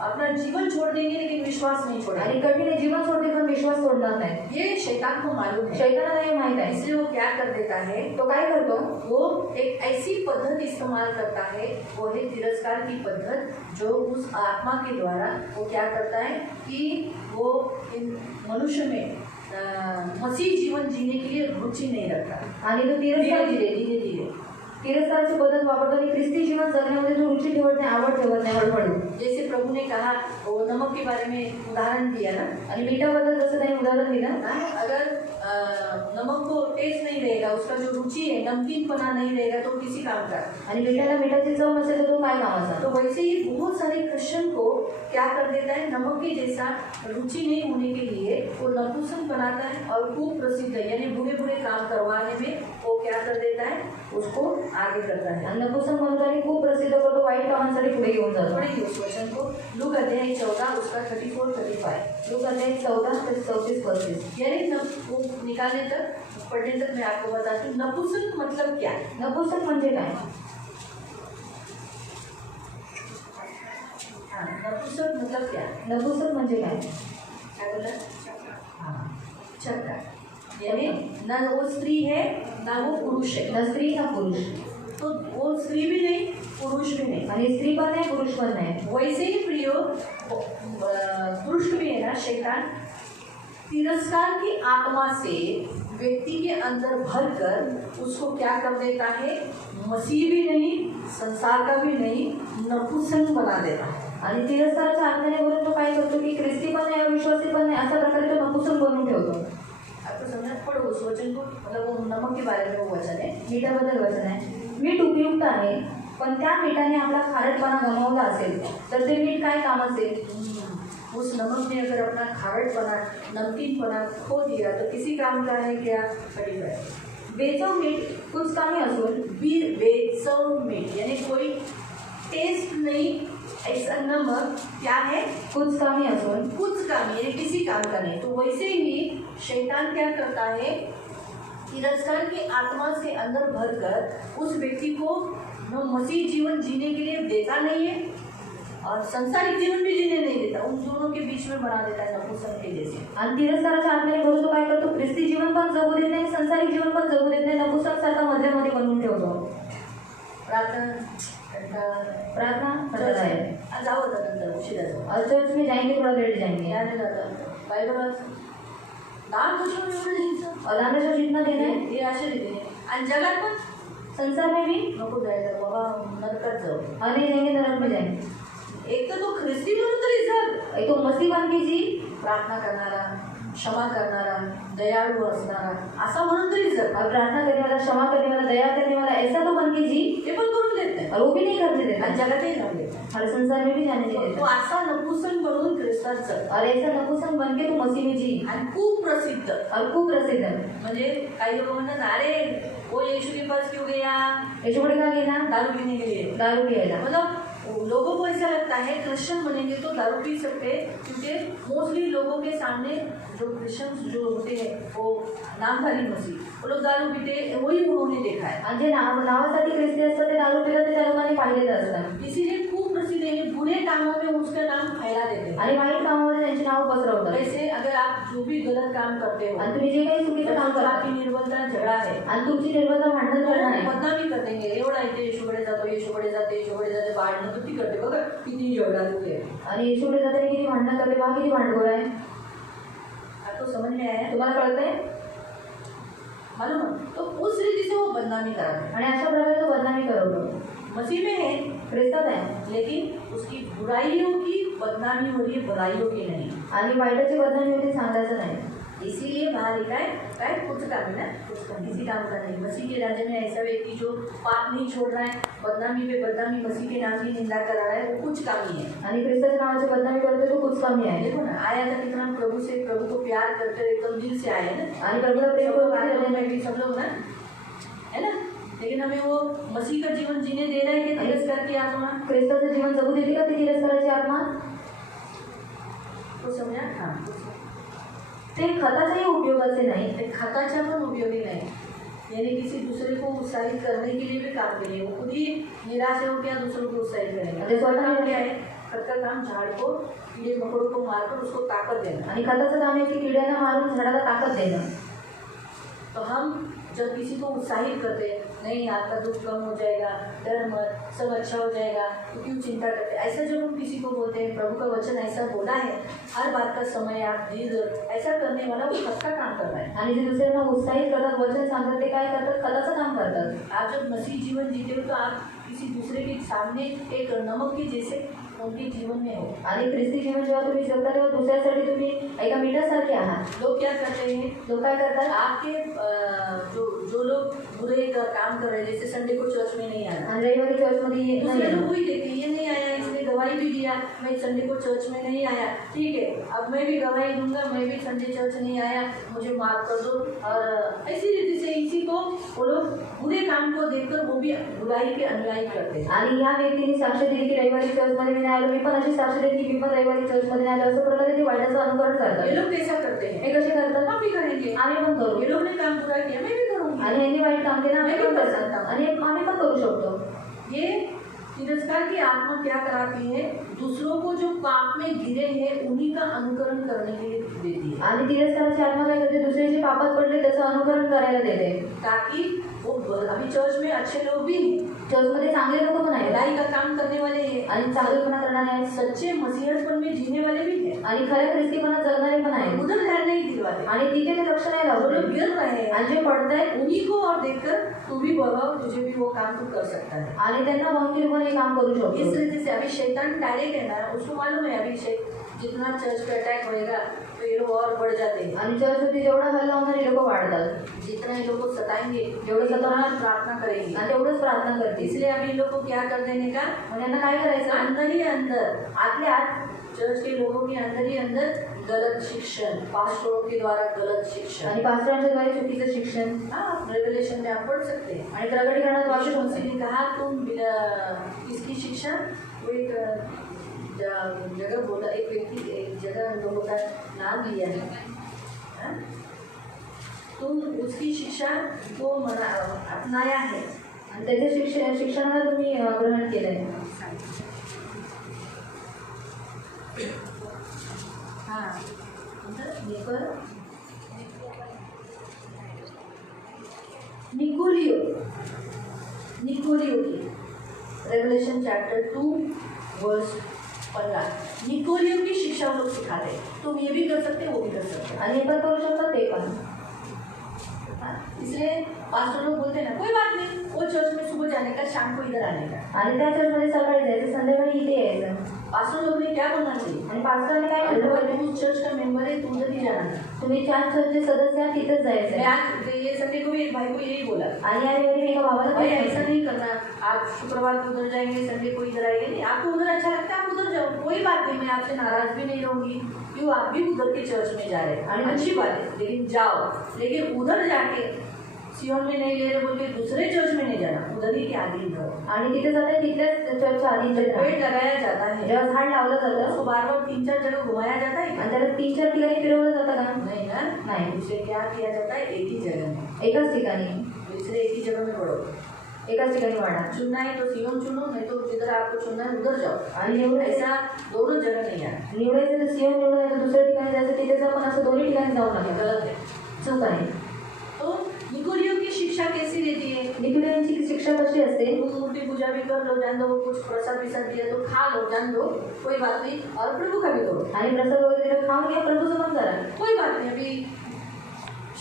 अपना जीवन छोड़ देंगे लेकिन विश्वास नहीं छोड़ेंगे. आणि कठीण आहे, जीवन सोडते पण विश्वास सोडणार नाही. ये शैतान को मालूम है. शैतानाला हे माहित आहे. इसलिए वो क्या कर देता है, तो काय करतो, वो एक ऐसी पद्धत इस्तेमाल करता है, वो है तिरस्कार की पद्धत, जो उस आत्मा के द्वारा वो क्या करता है कि वो इन मनुष्य में मसीह जीवन जीने के लिए रुचि नहीं रखता. आणि तो धीरे तिरस्काराची पद्धत वापरतो आणि ख्रिस्ती जीवन जगण्यामध्ये जो रुचि ठेवत नाही, आवड ठेवत नाही हळूहळू. जैसे प्रभु ने कहा, वो नमक के बारे में उदाहरण दिया ना, आणि मीठाबद्दल जसं त्यांनी उदाहरण दिलं, अगर नमक को टेस्ट नहीं रहेगा, उसका जो रुचि है नमकीनपना नहीं रहेगा तो किसी काम का. आणि मिठाला मिठाची चव नसेल तर तो काय कामाचा. तो वैसे ही बहुत सारे क्रिश्चियन को क्या कर देता है, नमक के जैसा रुचि नहीं होने के लिए वो नपुंसक बनाता है और खूब प्रसिद्ध है, यानी बुरे बुरे काम करवाने में वो क्या कर देता है, उसको आगे करता है. आणि नपुंसक म्हणतो आणि खूप प्रसिद्ध करतो, वाईट काम कामांसाठी पुढे घेऊन जातो. पढ़िए उस वचन को, लूक अध्याय 14 उसका 34-35। लूक अध्याय 14-34-35. यानी वो निकालने तक पढ़ने तक मैं आपको बताती हूँ नपुंसक मतलब क्या है। नपुंसक म्हणजे काय? हाँ, नपुंसक मतलब क्या है? नपुंसक म्हणजे काय? क्या बोला? हाँ, चक्का, यानी ना वो स्त्री है ना वो पुरुष है। ना स्त्री ना पुरुष. तो वो स्त्री भी नहीं पुरुष भी नहीं। आणि स्त्री पण नाही पुरुष पण नाही. वैसे ही प्रियो पुरुष भी है ना, शैतान तिरस्कार की आत्मा से व्यक्ति के अंदर भरकर उसको क्या कर देता है, मसीह भी नहीं संसार का भी नहीं नपुंसक बना देता है। आणि तिरस्काराच्या आज्ञेने बोलून तो काय करतो की ख्रिस्ती पण नाही विश्वासी पण नाही अशा प्रकारे तो नपुंसक बनवून ठेवतो. आपको समझ पढ़ो उस वचन को, मतलब वो नमक के बारे में वो वचन है। मीठाबद्दल वचन आहे. मीठ उपयुक्त आहे पण त्या मीठाने आपला खारटपणा गमावला असेल तर ते मीठ काय कामाचे? उस नमक ने अगर अपना खारटपना नमकीनपना खो दिया तो किसी काम का है क्या? खड़ी है। बेचव मीठ कुछ कामी असून बेचव मीठ यानी कोई टेस्ट नहीं, ऐसा नमक क्या है? कुछ कामी असून कुछ काम यानी किसी काम का नहीं। तो वैसे ही शैतान क्या करता है, तिरस्कार की आत्मा से अंदर भरकर उस व्यक्ति को न मसीह जीवन जीने के लिए देता नहीं है और संसारिक जीवन भी जीने नहीं देता, उन दोनों के बीच में बना देता है नपुंसक के जैसे। आणि तिरस्काराच्या आज्ञेने बोलून तो काय करतो, ख्रिस्ती जीवन पण जगू देत नाही संसारिक जीवन पण जगू देत नाही, नपुंसक सारखा मध्यमध्ये बनवून ठेवतो. प्रार्थना करता है. जाओ नंतर उशिरा जाओ. चर्च में जाएंगे थोड़ा लेट जाएंगे. याने जाता बायबल दान कशावर एवढं द्यायचं? दानाच्या जितना देणं आहे हे अशा रीतीने. आणि जगात पण संसार में भी नको जायचं बाबा, नरकात जाऊ. आणि जाएंगे नरक में जाएंगे. एक तर तो ख्रिस्ती म्हणून तरी जग, तो मसीह बन की जी प्रार्थना करणारा, क्षमा करणारा, दयाळू असणारा असा म्हणून तरी जग. और प्रार्थना करने वाला, क्षमा करने वाला, दया करने वाला ऐसा तो बन के जी. ते पण करून देत नाही और वो भी नहीं करने देता. आणि जगातही राहू देत नाही. हर संसार में भी जाने नहीं तो देता. असा नपुंसक बनून ख्रिस्तात जग. और ऐसा नपुंसक बन के तो मसीह में जी. आणि खूप प्रसिद्ध और खूप प्रसिद्ध. म्हणजे काही लोक म्हणतात अरे वो यीशु के पास क्यों गया, यीशु का गेला दारू पीने के लिए. दारू पियाला. मतलब लोगों को ऐसा लगता है क्रिश्चियन बनेंगे तो दारू पी सकते हैं, क्योंकि मोस्टली लोगों के सामने जो क्रिश्चियन जो होते हैं वो नामधारी मसीह, वो लोग दारू पीते वही उन्होंने देखा है. आणि जे नावासाठी ख्रिस्ती असतात ते दारू पितात ते त्या लोकांनी पाहिलेलं असतं. इसीलिए खूप प्रसिद्ध है, बुरे कामों में उसका नाम फैला देते हैं. आणि वाईट कामामध्ये त्यांची नाव पसरवतात. वैसे अगर आप जो भी गलत काम करते हो आणि तुम्ही जे काही चुकीचं काम करता आपकी निर्बलता झगड़ा है आणि तुमची निर्बलता भांडण करणार आहे बदनामी कर देंगे. एवढा इथे येशूकडे जातो, येशूकडे जाते, येशूकडे जाते, भांडणं किती करते बघा, किती झगड़ा होते. आणि येशूकडे जाताना किती भांडणं करते बघा, किती भांडखोर आहे. आपको समझ में आया? तुम्हाला कळतंय? मालूम है? तो उस रीति से वो बदनामी करा है. आणि अशा प्रकारे तो बदनामी करवतो. मसीह में है, ख्रिस्तात आहे, लेकिन उसकी बुराइयों की बदनामी हो रही है, बुराइयों की नहीं. आणि वाईटाची बदनामी होती, सांगायचं नाही. इसीलिए बाहर लिखा है कुछ काम है ना, किसी काम का नहीं. मसीह के राज्य में ऐसा व्यक्ति जो पाप नहीं छोड़ रहा है, बदनामी पे बदनामी, मसीह के नाम की निंदा कर रहा है, वो कुछ कामी है. आणि ख्रिस्ताच्या नावाची बदनामी करतोय तो कुछ कमी आहे. देखो ना, आया था कितना प्रभु से, प्रभु को प्यार करते हुए एकदम दिल से आए ना. आणि प्रभूला प्रेम सब लोग करून आए में भी सब लोग ना, है ना. लेकिन हमें वो मसीह का जीवन जीने दे रहा है कि तिरस्कार की आत्मा. ख्रिस्ताचं जीवन जगू देते का ती तिरस्काराची आत्मा? तो समझा. हाँ, ते खताच्याही उपयोगाचे नाही. ते खताच्या पण उपयोगी नाही. यानी किसी दूसरे को उत्साहित करने के लिए भी काम करेंगे, वो खुद ही निराश हो क्या दूसरों को उत्साहित करेंगे. अरे स्वतः काम क्या है? खत का काम झाड़ को, कीड़े मकोड़ों को मारकर उसको ताकत देना. आणि खताचं काम आहे की किड्यांना मारून झाडाला ताकद देणं. तो हम जब किसी को उत्साहित करते हैं, नहीं आपका दुख कम हो जाएगा, डर मत, सब अच्छा हो जाएगा, तो क्यों चिंता करते हैं, ऐसा जब हम किसी को बोलते हैं, प्रभु का वचन ऐसा बोला है, हर बात का समय आप धीर, ऐसा करने वाला वो खत का काम कर रहा है. आणि जे दुसऱ्यांना उत्साहित करतात, वचन सांगतात, ते काय करतात? खताचं काम करतात. आप जब मसीह जीवन जीते हो तो आप किसी दूसरे के सामने एक नमक के जैसे उनके जीवन में हो. आणि ख्रिस्ती जीवन जेव्हा तुम्ही जगता तेव्हा दुसऱ्यासाठी तुम्ही एका मिठासारखे आहात. लोग क्या करते हैं, लोक काय करतात? आपके जो लोग बुरे का काम कर रहे हैं, जैसे संडे को चर्च में नहीं आना, आणि रविवारी चर्चमध्ये येत दूसरे नाही. लोग वही देखते हैं, ये नहीं आया, इसने दवाई भी दिया, किया, मैं संडे को चर्च में नहीं आया, ठीक है, अब मैं भी गवाही दूंगा, मैं भी संडे चर्च नहीं आया, मुझे माफ कर दो। और ऐसी रीति से इसी को वो लोग बुरे काम को देखकर वो भी बुराई के अनुयायी करते हैं। आणि ह्या व्यक्तीने साक्ष दिली की रविवारी चर्चमध्ये मी नाही आलो, मी पण अशी साक्ष दिली की मी पण रविवारी चर्चमध्ये नाही आलो, असं प्रकारे ते वाईटाचं अनुकरण ये करतात। लोग कैसा करते हैं, हे कसे करतात? हम भी करेंगे, आम्ही पण करू, ये लोग ने काम बुरा किया, मैं भी करूँगी, आणि यांनी वाईट काम केलं आम्ही पण कर करतात सकता हूँ। आणि आम्ही पण करू शकतो। ये तिरस्कार की आत्मा क्या कराती है, दूसरों को जो पाप में गिरे हैं उन्हीं का अनुकरण करने के लिए देती है, आणि तिरस्काराची आत्मा काय करते? दुसरे जे पापात पडले त्याचं अनुकरण करायला देते। ताकि वो अभी चर्च में अच्छे लोग भी हैं, चर्चमध्ये चांगले लोक पण आहेत भलाई का काम करने वाले हैं, आणि चांगलेपणा करणारे आहेत सच्चे मसीहतपन में जीने वाले भी हैं, आणि खऱ्या ख्रिस्तीपणात जगणारे पण आहेत उधर ध्यान नहीं दिलवाते, आणि तिथे ते लक्ष नाही वो लोग लावत गिर रहे हैं, आणि जे पडतायत उन्हीं को और देखकर तू भी बगाओ, तुझे भी वो काम तू कर सकता है। आणि त्यांना बघून पण हे काम करू शकतो। इस रीति से अभी शैतान डायरेक्ट है ना, उसको मालूम है अभी जितना चर्च पे अटैक होएगा तो ये लोग और बढ़ जाते हैं, आणि चर्चवरती जेवढा हल्ला होणार हे लोक वाढतात, जितना ये लोग को सताएंगे जेवढं सताना प्रार्थना करेंगे, आणि तेवढंच प्रार्थना करतील। इसलिए अभी इन लोग को क्या कर देने का, मग यांना काय करायचं? अंदर ही अंदर आतले आत चर्च के लोगों के अंदर ही अंदर गलत शिक्षण, पास्टरों के द्वारा गलत शिक्षण, आणि पास्टरांच्या द्वारे चुकीचं शिक्षण। हाँ रेवलेशन में आप पढ़ सकते हैं। आणि प्रकटीकरणात वाचू यीशु शकतो। मसीह ने कहा तुम इसकी शिक्षा, वो एक जगह बोला, एक व्यक्ति एक जगह लोगों का नाम लिया है, हाँ? तुम उसकी शिक्षा को अपनाया है, आणि त्याच्या शिक्षणाला तुम्ही ग्रहण केलंय। हाँ निकोलियो की रेवलेशन चैप्टर 2 वर्स 15, निकोलियो की शिक्षा वो लोग सिखाते हैं, तुम ये भी कर सकते हो, वो भी कर सकते हो, आणि हे पण करू शकतात ते पण। इसलिए पास्टर लोग बोलते हैं ना, कोई बात नहीं, वो चर्च में सुबह जाने का, शाम को इधर आने का। आणि त्या चर्चमध्ये सकाळी जायचं, संध्याकाळी इथे यायचं। पास्टर लोग ने क्या बोलना चाहिए, आणि पास्टरने काय अरे म्हटलं भाई पाहिजे? तू चर्च का मेंबर है, तू उधर ही जाना। तुम्ही चार चर्चचे सदस्य आहात, तिथेच मैं जायचं। आज ये संडे को भी एक भाई को यही बोला, आणि या रविवारी मी एका भावाला भाई काय ऐसा सांगितलं? नहीं करना, आप शुक्रवार को उधर जाएंगे, संडे को इधर आएंगे, नहीं, आपको उधर अच्छा लगता है आप उधर जाओ, कोई बात नहीं, मैं आपसे नाराज भी नहीं रहूंगी, क्यों आप भी उधर के चर्च में जा रहे हैं, अच्छी बात है, लेकिन जाओ, लेकिन उधर जाके सियोन में नहीं ले रहे बोल के दूसरे चर्च में नहीं जाना, उधर ही के अधीन रहो। आणि तिथे जाते तिथल्याच चर्चच्या अधीन राहा। पेड़ लगाया जाता है, जेव्हा झाड लावलं जातं उसको बार बार 3-4 जगह घुमाया जाता है, आणि त्याला 3-4 ठिकाणी फिरवलं जातं का? नहीं ना, नाही, उसे क्या किया जाता है, एक ही जगह में, एकाच ठिकाणी, दूसरे एक ही जगह में बढ़ो, एकाच ठिकाणी वाढा। चुनना है तो सियोन चुनो, नहीं तो जिधर आपको चुनना है उधर जाओ, आणि निवडायचं ऐसा दोनों जगह नहीं आना, निवडायचं तर सियोन निवडून जायचं, दुसऱ्या ठिकाणी जायचं, तिथे जाऊ, पण असं दोन्ही ठिकाणी जाऊ ये नका, गलत है। चूक आहे। तो निकोलियो की शिक्षा कैसी रहती है, निकोलियांची शिक्षा कशी असते? तुम मूर्ति पूजा भी कर लो, जान दो, कुछ प्रसाद विसाद दिया तो खा लो, जान दो, कोई बात नहीं, और प्रभु का भी करो, आणि प्रसाद वगैरे दिलं, खाऊन घ्या, प्रभूचं पण करा, कोई बात नहीं, अभी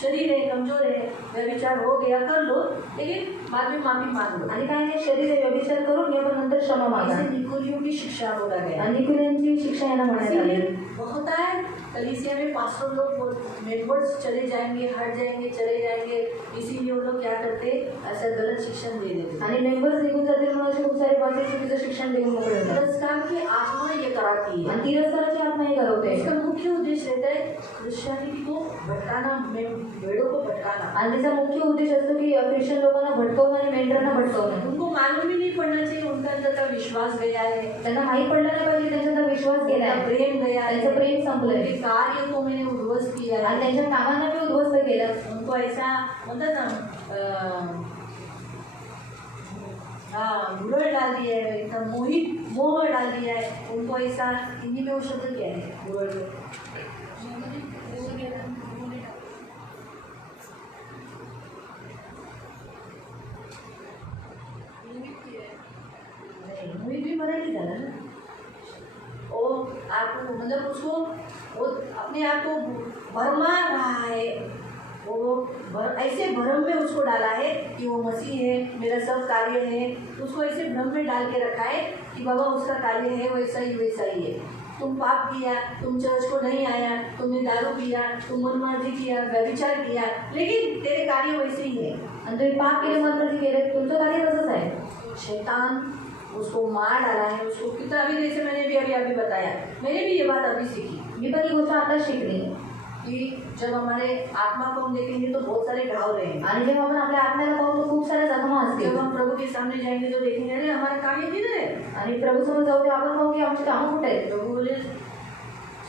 शरीर है, कमजोर है, व्यभिचार हो गया कर लो, लेकिन बाद में माफी मांग लो, आणि काय नाही, शरीर आहे, व्यभिचार करून घ्या, पण नंतर क्षमा मागा। इसे निकोलियो की शिक्षा बोला गया। आणि निकोलियांची शिक्षा यांना म्हणण्यात इसीलिए आली। होता है कलीसिया में पास्टर लोग मेंबर्स चले जाएंगे, हट जाएंगे, चले जाएंगे, इसीलिए वो लोग क्या करते, ऐसा गलत शिक्षण दे देते, आणि मेंबर्स निघून जातील म्हणून असे खूप सारे पास्टर चुकीचं शिक्षण देऊन मोकळे होतात। तिरस्कार की आत्मा ये कराती है, आणि तिरस्काराची आत्मा हे करवते। इसका मुख्य उद्देश्य रहता है क्रिश्चियनिटी को भटकाना, भेड़ों को भटकाना, आणि त्याचा मुख्य उद्देश असतो की ख्रिश्चन लोकांना भटकवणं आणि मेंढरांना भटकवणं। उनको मालूम ही नहीं पड़ना चाहिए, उनका अंदर का विश्वास गया है, त्यांना माहीत पडलं नाही पाहिजे, त्यांचा विश्वास गेला उनका आहे, प्रेम गया है, त्यांचं प्रेम संपलंय, उनके कार्य को मैंने उद्ध्वस्त किया है, आणि त्यांच्या कामांना मी उद्ध्वस्त केलं। उनको ऐसा मतलब ना बुरा डाल दिया है, एकदम मोह डाल दिया है उनको, ऐसा हिंदी में वो शब्द क्या है, बुरा मोहित भी मराठी झाला ना, वो आपको मतलब उसको वो अपने आप को भरमा रहा है, वो ऐसे भ्रम में उसको डाला है कि वो मसीह है, मेरा सब कार्य है, उसको ऐसे भ्रम में डाल के रखा है कि बाबा उसका कार्य है वैसा ही है। तुम पाप किया, तुम चर्च को नहीं आया, तुमने दारू पिया, तुम मनमर्जी किया, व्यभिचार किया, लेकिन तेरे कार्य वैसे ही है। आणि तुम्ही पाप केले, मनमर्जी केले, तुमचं कार्य तसंच आहे। शैतान उसको मार डाला है, उसको कितना, अभी जैसे मैंने भी अभी बताया, मैंने भी ये बात अभी सीखी मी पण ही गोष्ट आता शिकली कि जब हमारे आत्मा को हम देखेंगे तो बहुत सारे घाव रहेंगे, आणि जेव्हा आपण आपल्या आत्म्याला पाहू तो खूप साऱ्या जखमा जब असतील हम प्रभु के सामने जाएंगे तो देखेंगे अरे हमारे काम ये किधर है, आणि प्रभू समोर जाऊ तेव्हा आपण पाहू की आमची कामं कुठे आहेत प्रभु बोले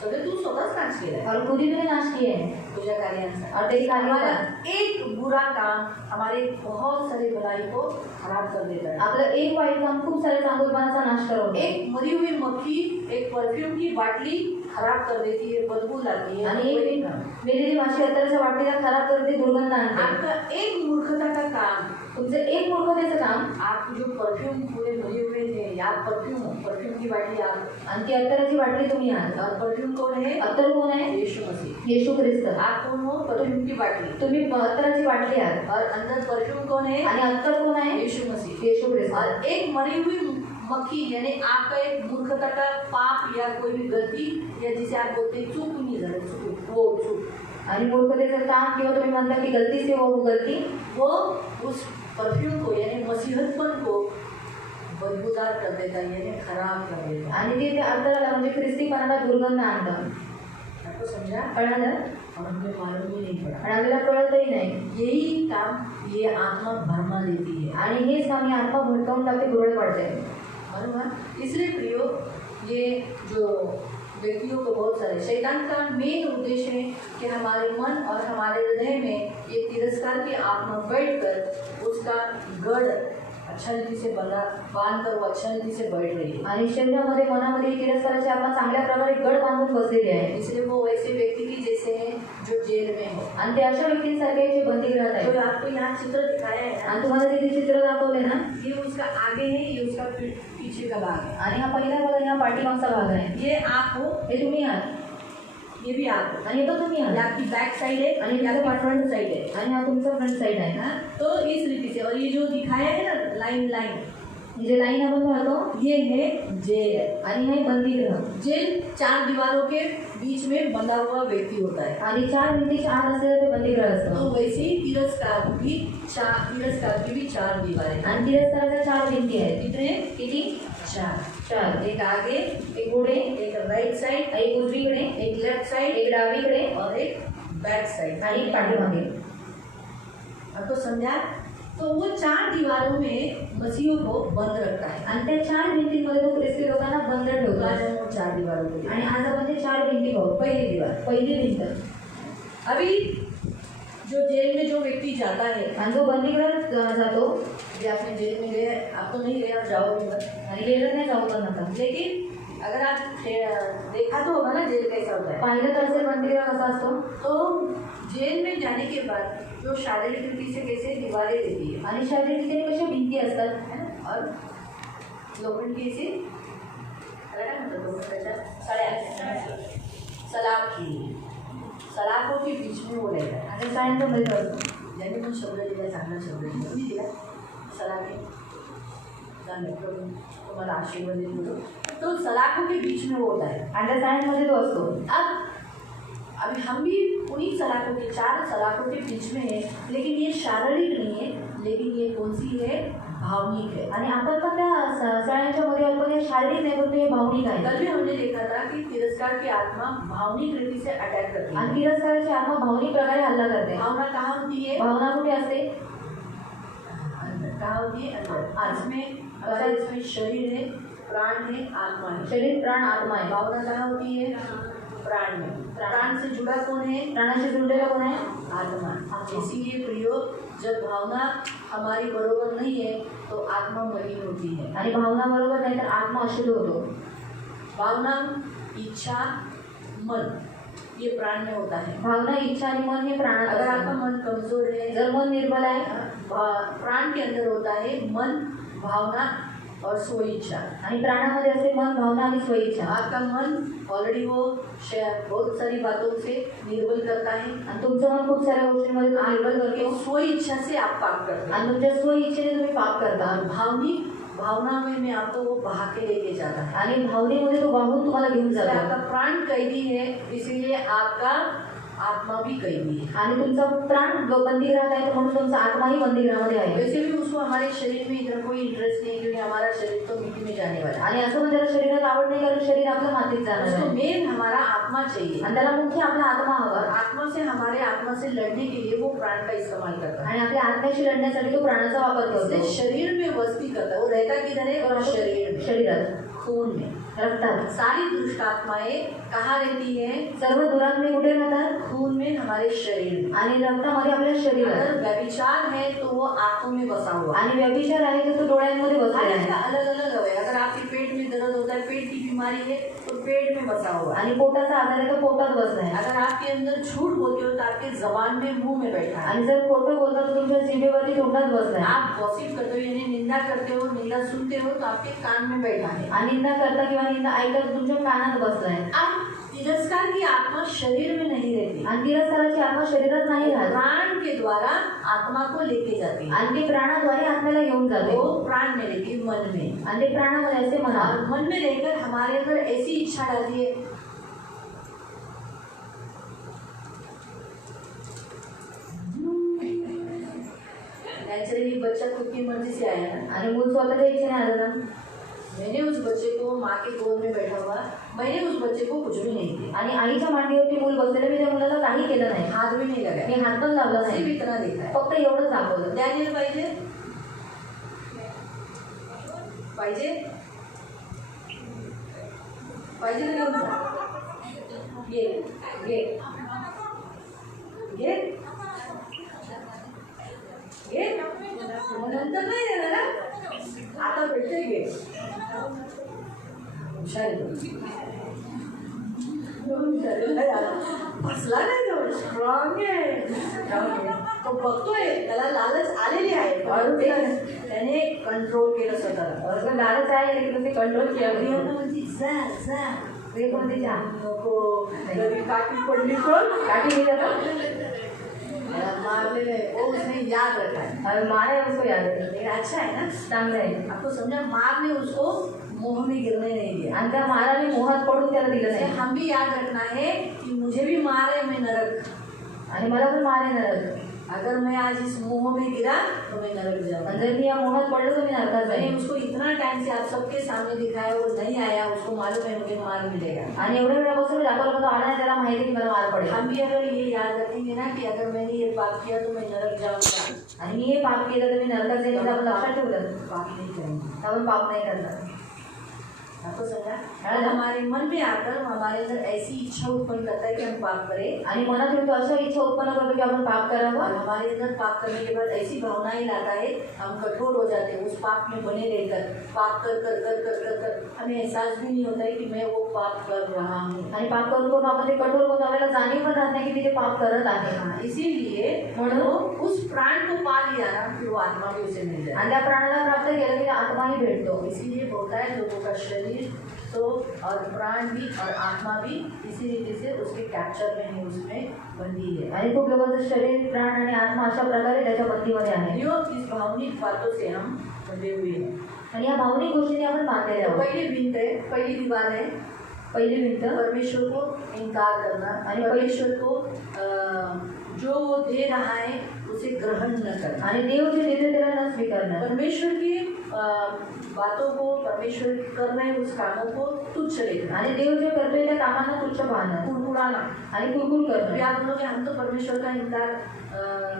सगळे तू स्वतःच नाश केलाय और खुद ही मैंने नाश किए हैं तुझ्या कार्यांचा, और तेरी हमारा कार्य एक बुरा काम हमारे बहुत सारे भलाई को खराब कर देता है। आपलं एक वाईट काम खूप सारे चांगुलपणाचा नाश करवतं एक मरी हुई मक्खी एक परफ्यूम की बाटली खराब कर देती है, बदबू लाती है, आणि एक मेलेली माशी अत्तराच्या वाटीला खराब करते, दुर्गंध आणते। आपका एक मूर्खता का काम, तुमचं एक मूर्खतेचं काम आप जो परफ्यूम पूरे भरे हुए थे, आप परफ्यूम की बाटली आप, आणि ती अत्तराची बाटली तुम्ही आहात। और परफ्यूम कौन है? अत्तर कोण आहे? यीशु मसीह। येशू ख्रिस्त। आप कौन हो? परफ्यूम की बाटली। तुम्ही अत्तराची बाटली आहात और अंदर परफ्यूम कौन है? आणि अत्तर कोण आहे? यीशु मसीह। येशू ख्रिस्त। और एक मरी हुई मक्खी यानी आपका एक मूर्खता का पाप या कोई भी गलती या जिसे आप बोलते हैं चूक नहीं झालं, चूक वो चूक, आणि मूर्खतेचं काम किंवा तुम्ही म्हणता की गलती से वो गलती, वो उस परफ्यूम को यानी मसीहतपन को बदबूदार कर देता है, यानी खराब कर देता है। आणि ते अत्तराला म्हणजे ख्रिस्तीपणाला दुर्गंध आणतं। आपको समझा? कळालं? और हमें मालूम ही नहीं पड़ा। आणि आपल्याला कळतही नाही। यही काम ये आत्मा भरमा देती है, आणि हेच काम ही आत्मा भडकावून टाकते, बुरळ पडते। बरोबर। इसलिए प्रियो, ये जो व्यक्तियों को बहुत सारे शैतान का मेन उद्देश्य है कि हमारे मन और हमारे हृदय में ये तिरस्कार की आत्मा बैठकर उसका गढ़ अच्छा रीति से बांध कर वो अच्छा रीति से बैठ रही है। आणि शरीरामध्ये मनामध्ये तिरस्काराची आत्मा चांगल्या प्रकारे गड बांधून बसलेली आहे। इसलिए वो ऐसे व्यक्ति की जैसे हैं जो जेल में हो, आणि ते अशा व्यक्तींसारखे जे बंदीगृहात आहे। जो आपको यहाँ चित्र दिखाया है ना, आणि तुम्हाला तिथे चित्र दाखवले ना, ये उसका आगे है, ये उसका पीछे का भाग है। आणि हा पहिला भाग आणि हा पाठीमागचा भाग आहे। ये आप हो, हे तुम्ही आहात ये भी आप हो, आणि हे पण तुम्ही ये आहात आपकी बैक साइड है आणि ये तुमचा आपकी फ्रंट साइड है। आणि हा तुमचा फ्रंट साइड आहे। हाँ, तो इस रीति से, और ये जो दिखाया है ना लाइन, जे लाईन आपण पाहतो ये है जेल। आणि हे बंदीगृह। जेल 4 दीवारों के बीच में बंधा हुआ व्यक्ति होता है, आणि 4 भिंतीच्या आत असलेलं ते बंदीगृह तो असतं। वैसे ही तिरस्कार की भी 4 दीवारें, आणि तिरस्काराच्या 4 भिंती आहेत। कितने? किती? 4। एक आगे, एक पुढे, एक राइट साइड, एक उजवीकडे, एक लेफ्ट साइड एक डावीकडे और एक बैक साइड। आणि एक पाठीमागे। आपको समझा? तो वो 4 दीवारों में मसीहों को बंद रखता है। आणि त्या 4 भिंतींमध्ये तो ख्रिस्ती लोकांना बंद तो ठेवतो। आज हम वो 4 दीवारों को आणि आज आपण ते 4 भिंती पाहू। पहली दीवार, पहिली भिंत, अभी जो जेल में जो व्यक्ति जाता है, आणि जो बंदीगृहात जातो, ये आपने जेल में गए, आप तो नहीं गए और जाओगे मत, आणि गेलं नाही जाऊ पण नका। लेकिन अगर आप देखा तो होगा ना जेल कैसा होता है। पाहिलं तर असेल बंदीगृह कसा असतो। तो जेल में जाने के बाद जो शारीरिक रीति से कैसे दीवारें रहती है, आणि शारीरिक कशा भिंती असतात, है ना, और लोखंडी ऐसी सलाखों के बीच में वो रहता है। आणि साड्यांचा मध्ये असतो। ज्यांनी पण शब्द दिला, चांगला शब्द दिला, मी दिला सलाखे, चांगले प्रभू तुम्हाला आशीर्वाद देतो। तो सलाखों के बीच में वो होता है, आणि त्या साड्यांमध्ये तो असतो। अब अभी हम भी उन्हीं सलाखों के 4 सलाखों के बीच में है, लेकिन ये शारीरिक नहीं है, लेकिन ये कौन सी है? भावनिक है। आणि आपण पण त्या साड्यांच्या मध्ये आपण हे शारीरिक नाही पण हे भावनिक आहे। कल भी हमने देखा था कि तिरस्कार की आत्मा भावनिक रीति से अटैक करती है। आणि तिरस्काराची आत्मा भावनिक प्रकारे हल्ला करते। भावना कहाँ होती है? भावना कुठे असते? अंदर। कहाँ होती है? अंदर। आज में अगर इसमें शरीर है, प्राण है, आत्मा है। शरीर, प्राण, आत्मा आहे। भावना कहाँ होती है? प्राण में। प्राण से जुड़ा कौन है? प्राणाशी जुळलेला कोण आहे? आत्मा। इसीलिए प्रियो, जब भावना हमारी बरोबर नहीं है तो आत्मा मलिन होती है। आणि भावना बरोबर नाही तर आत्मा अशुद्ध होतो। भावना, इच्छा, मन ये प्राण में होता है। भावना, इच्छा आणि मन हे प्राणात अगर आपका असतात। मन कमजोर है, जर मन निर्मल आहे, प्राण के अंदर होता है मन, भावना और स्व इच्छा। आणि प्राणामध्ये असते मन, भावना आणि स्वइच्छा। आपका मन ऑलरेडी वो बहुत सारी बातों से निर्बल करता है, आणि तुमचं मन खूप साऱ्या गोष्टींमध्ये तो निर्बल आपके करतो। स्व इच्छा से आप पाप करते हैं। आणि तुमच्या स्वइच्छेने तुम्ही पाप करता। और भावनिक भावना में आपको वो बहा के लेके जाता है। आणि भावनेमध्ये तो वाहून तुम्हाला घेऊन इसलिए जातो। आपका प्राण कैदी है, इसलिए आपका आत्मा भी कैदी है। आणि तुमचा प्राण बंदीगृहात आहे, तर म्हणून तुमचा आत्माही बंदीगृहामध्ये आहे. वैसे भी उसको हमारे शरीर में इतना कोई इंटरेस्ट नहीं, क्योंकि हमारा शरीर तो मिट्टी में जाने वाला है। आणि असं पण त्याला शरीरात आवड नाही, कारण शरीर आपलं मातीत जाणार उसको आहे. मेन हमारा आत्मा चाहिए, आणि त्याला मुख्य आपला आत्मा हवा. और आत्मा से हमारे आत्मा से लड़ने के लिए वो प्राण का इस्तेमाल करता है। आणि आपल्या आत्म्याशी लढण्यासाठी तो प्राणाचा वापर करतो. इसलिए शरीर में वस्ती करता है। वो रहता किधर है? और शरीर में, शरीरात, खून में, रक्तात. सारी दुष्ट आत्माएं कहाँ रहती है? सर्व दुरात्मे कुठे राहतात? खून में, हमारे शरीर में। आणि रक्तामध्ये आपल्या शरीरात. अगर व्यभिचार है तो वो आंखों में बसा हुआ है। आणि व्यभिचार आहे तर तो डोळ्यांमध्ये बसलेला इसका आहे. अलग अलग है। अगर आपके पेट में दर्द होता है, पेट की बीमारी है, तो पेट में बसा हुआ है। आणि पोटाचा आजार आहे तर पोटात बसलाय. अगर आपके अंदर झूठ बोलते हो तो आपके जबान में, मुंह में बैठा है। आणि जर खोटं बोलता तर तुमच्या जिभेवरती तोंडात बसलाय. आप गॉसिप करते हो यानी निंदा करते हो, निंदा सुनते हो तो आपके कान में बैठा है। आणि निंदा करता किंवा निंदा ऐकता तर तुमच्या कानात बसलाय. अब तिरस्कार की आत्मा शरीर में नहीं रहती, आणि तिरस्काराची आत्मा शरीरात नाही राहत. प्राण के द्वारा आत्मा को लेके जाती है। आणि ते प्राणाद्वारे आत्म्याला घेऊन जाते. वो प्राण में रहती है, मन में। आणि ते प्राणामध्ये असते म्हणा. और मन में रहकर हमारे अंदर ऐसी इच्छा डालती है, नेचुरली बच्चा खुद की मर्जी से आया ना। आणि मूल स्वतःच्या इच्छेने आलं ना. मैंने उस बच्चे को माँ के गोद में बैठा हुआ, मैंने उस बच्चे को कुछ भी नहीं किया, आणि आईच्या मांडीवरती मूल बसलेलं, मी त्या मुलाला काही केलं नाही. हाथ भी नहीं लगाया, मी हात पण लावला सिर्फ नाही, इतना देखा है। फक्त एवढंच दाखवलं. डॅनियल पाहिजे पाहिजे पाहिजे तर घेऊन जा. घे घे घे घे, मग नंतर नाही देणार ना, आता भेटते. घे, हुशार आहे तो. बसला नाही तो, स्ट्रॉंग आहे. तो बघतोय, त्याला लालच आलेली आहे, पण त्याने कंट्रोल केलं स्वतःला. असं लालच आहे लेकिन उसे कंट्रोल किया. प्रियंका म्हणती जा जा, वे कोणती जा नको, कधी काठी पडली तर काठी नहीं जाता. मारले वो उसने याद रखा है। और मारे उसको याद है. लेकिन अच्छा है ना, चांगलं आहे. आपको समझा, मार ने उसको मोह में गिरने नहीं दिया। आणि त्या माराने मोहात पडून त्याला दिलं इसलिए नाही. हम भी याद रखना है कि मुझे भी मार है, मैं नरक। आणि मला पण मारे नरक. अगर मैं आज इस मोह में गिरा तो मैं नरक जाऊंगा। जर मी या मोहात पडलो तर मी नरकात मैंने जाईन. उसको इतना टाइम से आप सबके सामने दिखाया, वो नहीं आया, उसको मालूम है मुझे मार मिलेगा। आणि एवढ्या वेळापासून मी दाखवलं पण तो आला नाही, त्याला माहिती की मला मार पडेल. हम भी अगर ये याद रखेंगे ना कि अगर मैंने ये पाप किया तो मैं नरक जाऊंगा, आणि मी हे पाप केलं तर मी नरकात जाईल, हे आपण लक्षात ठेवलं पाप नहीं करेंगे। तर आपण पाप नाही करणार. आपको समझा? और हमारे मन में आकर हमारे अंदर ऐसी इच्छा उत्पन्न करता है कि हम पाप करें, आणि मनात येऊन तो असं इच्छा उत्पन्न करतो की आपण पाप और करावं. हमारे अंदर पाप करने के बाद ऐसी भावनाएं लाता है, हम कठोर हो जाते हैं, उस पाप में बने रहकर पाप कर कर कर कर कर कर हमें एहसास भी नहीं होता है कि मैं वो पाप कर रहा हूँ। आणि पाप करून करून आपण ते कठोर होतो, आपल्याला जाणीव पण राहत नाही की तिथे पाप करत आहे. हाँ, इसीलिए म्हणून उस प्राण को पा लिया ना, फिर वो आत्मा भी उसे मिल जाए। आणि त्या प्राणाला प्राप्त केलं की आत्माही भेटतो. इसीलिए बोलता है लोगों का शरीर तो और प्राण भी और आत्मा भी इसी रीति से उसके कैप्चर में ही उसमें बंदी है। आणि खूप लोकांचं शरीर, प्राण आणि आत्मा अशा प्रकारे त्याच्या बंदीमध्ये आहे. यो इस भावनिक बातों से हम बंधे हुए हैं। आणि या भावनिक गोष्टीने आपण बांधलेले तो आहोत. पहली भिंत है, पहली दीवार है पहिली भिंत परमेश्वर को इनकार करना, आणि परमेश्वर को जो वो दे रहा है उसे ग्रहण न करना, आणि देव जे देते त्याला न स्वीकारणार. परमेश्वर की बातों को, परमेश्वर कर रहे उस कामों को तुच्छ देखना, आणि देव जे करतोय त्या कामांना तुच्छ पाहणार कुड़कुड़ाना। आणि कुरकुर अभी करणार. आप बोलोगे हम तो परमेश्वर का इनकार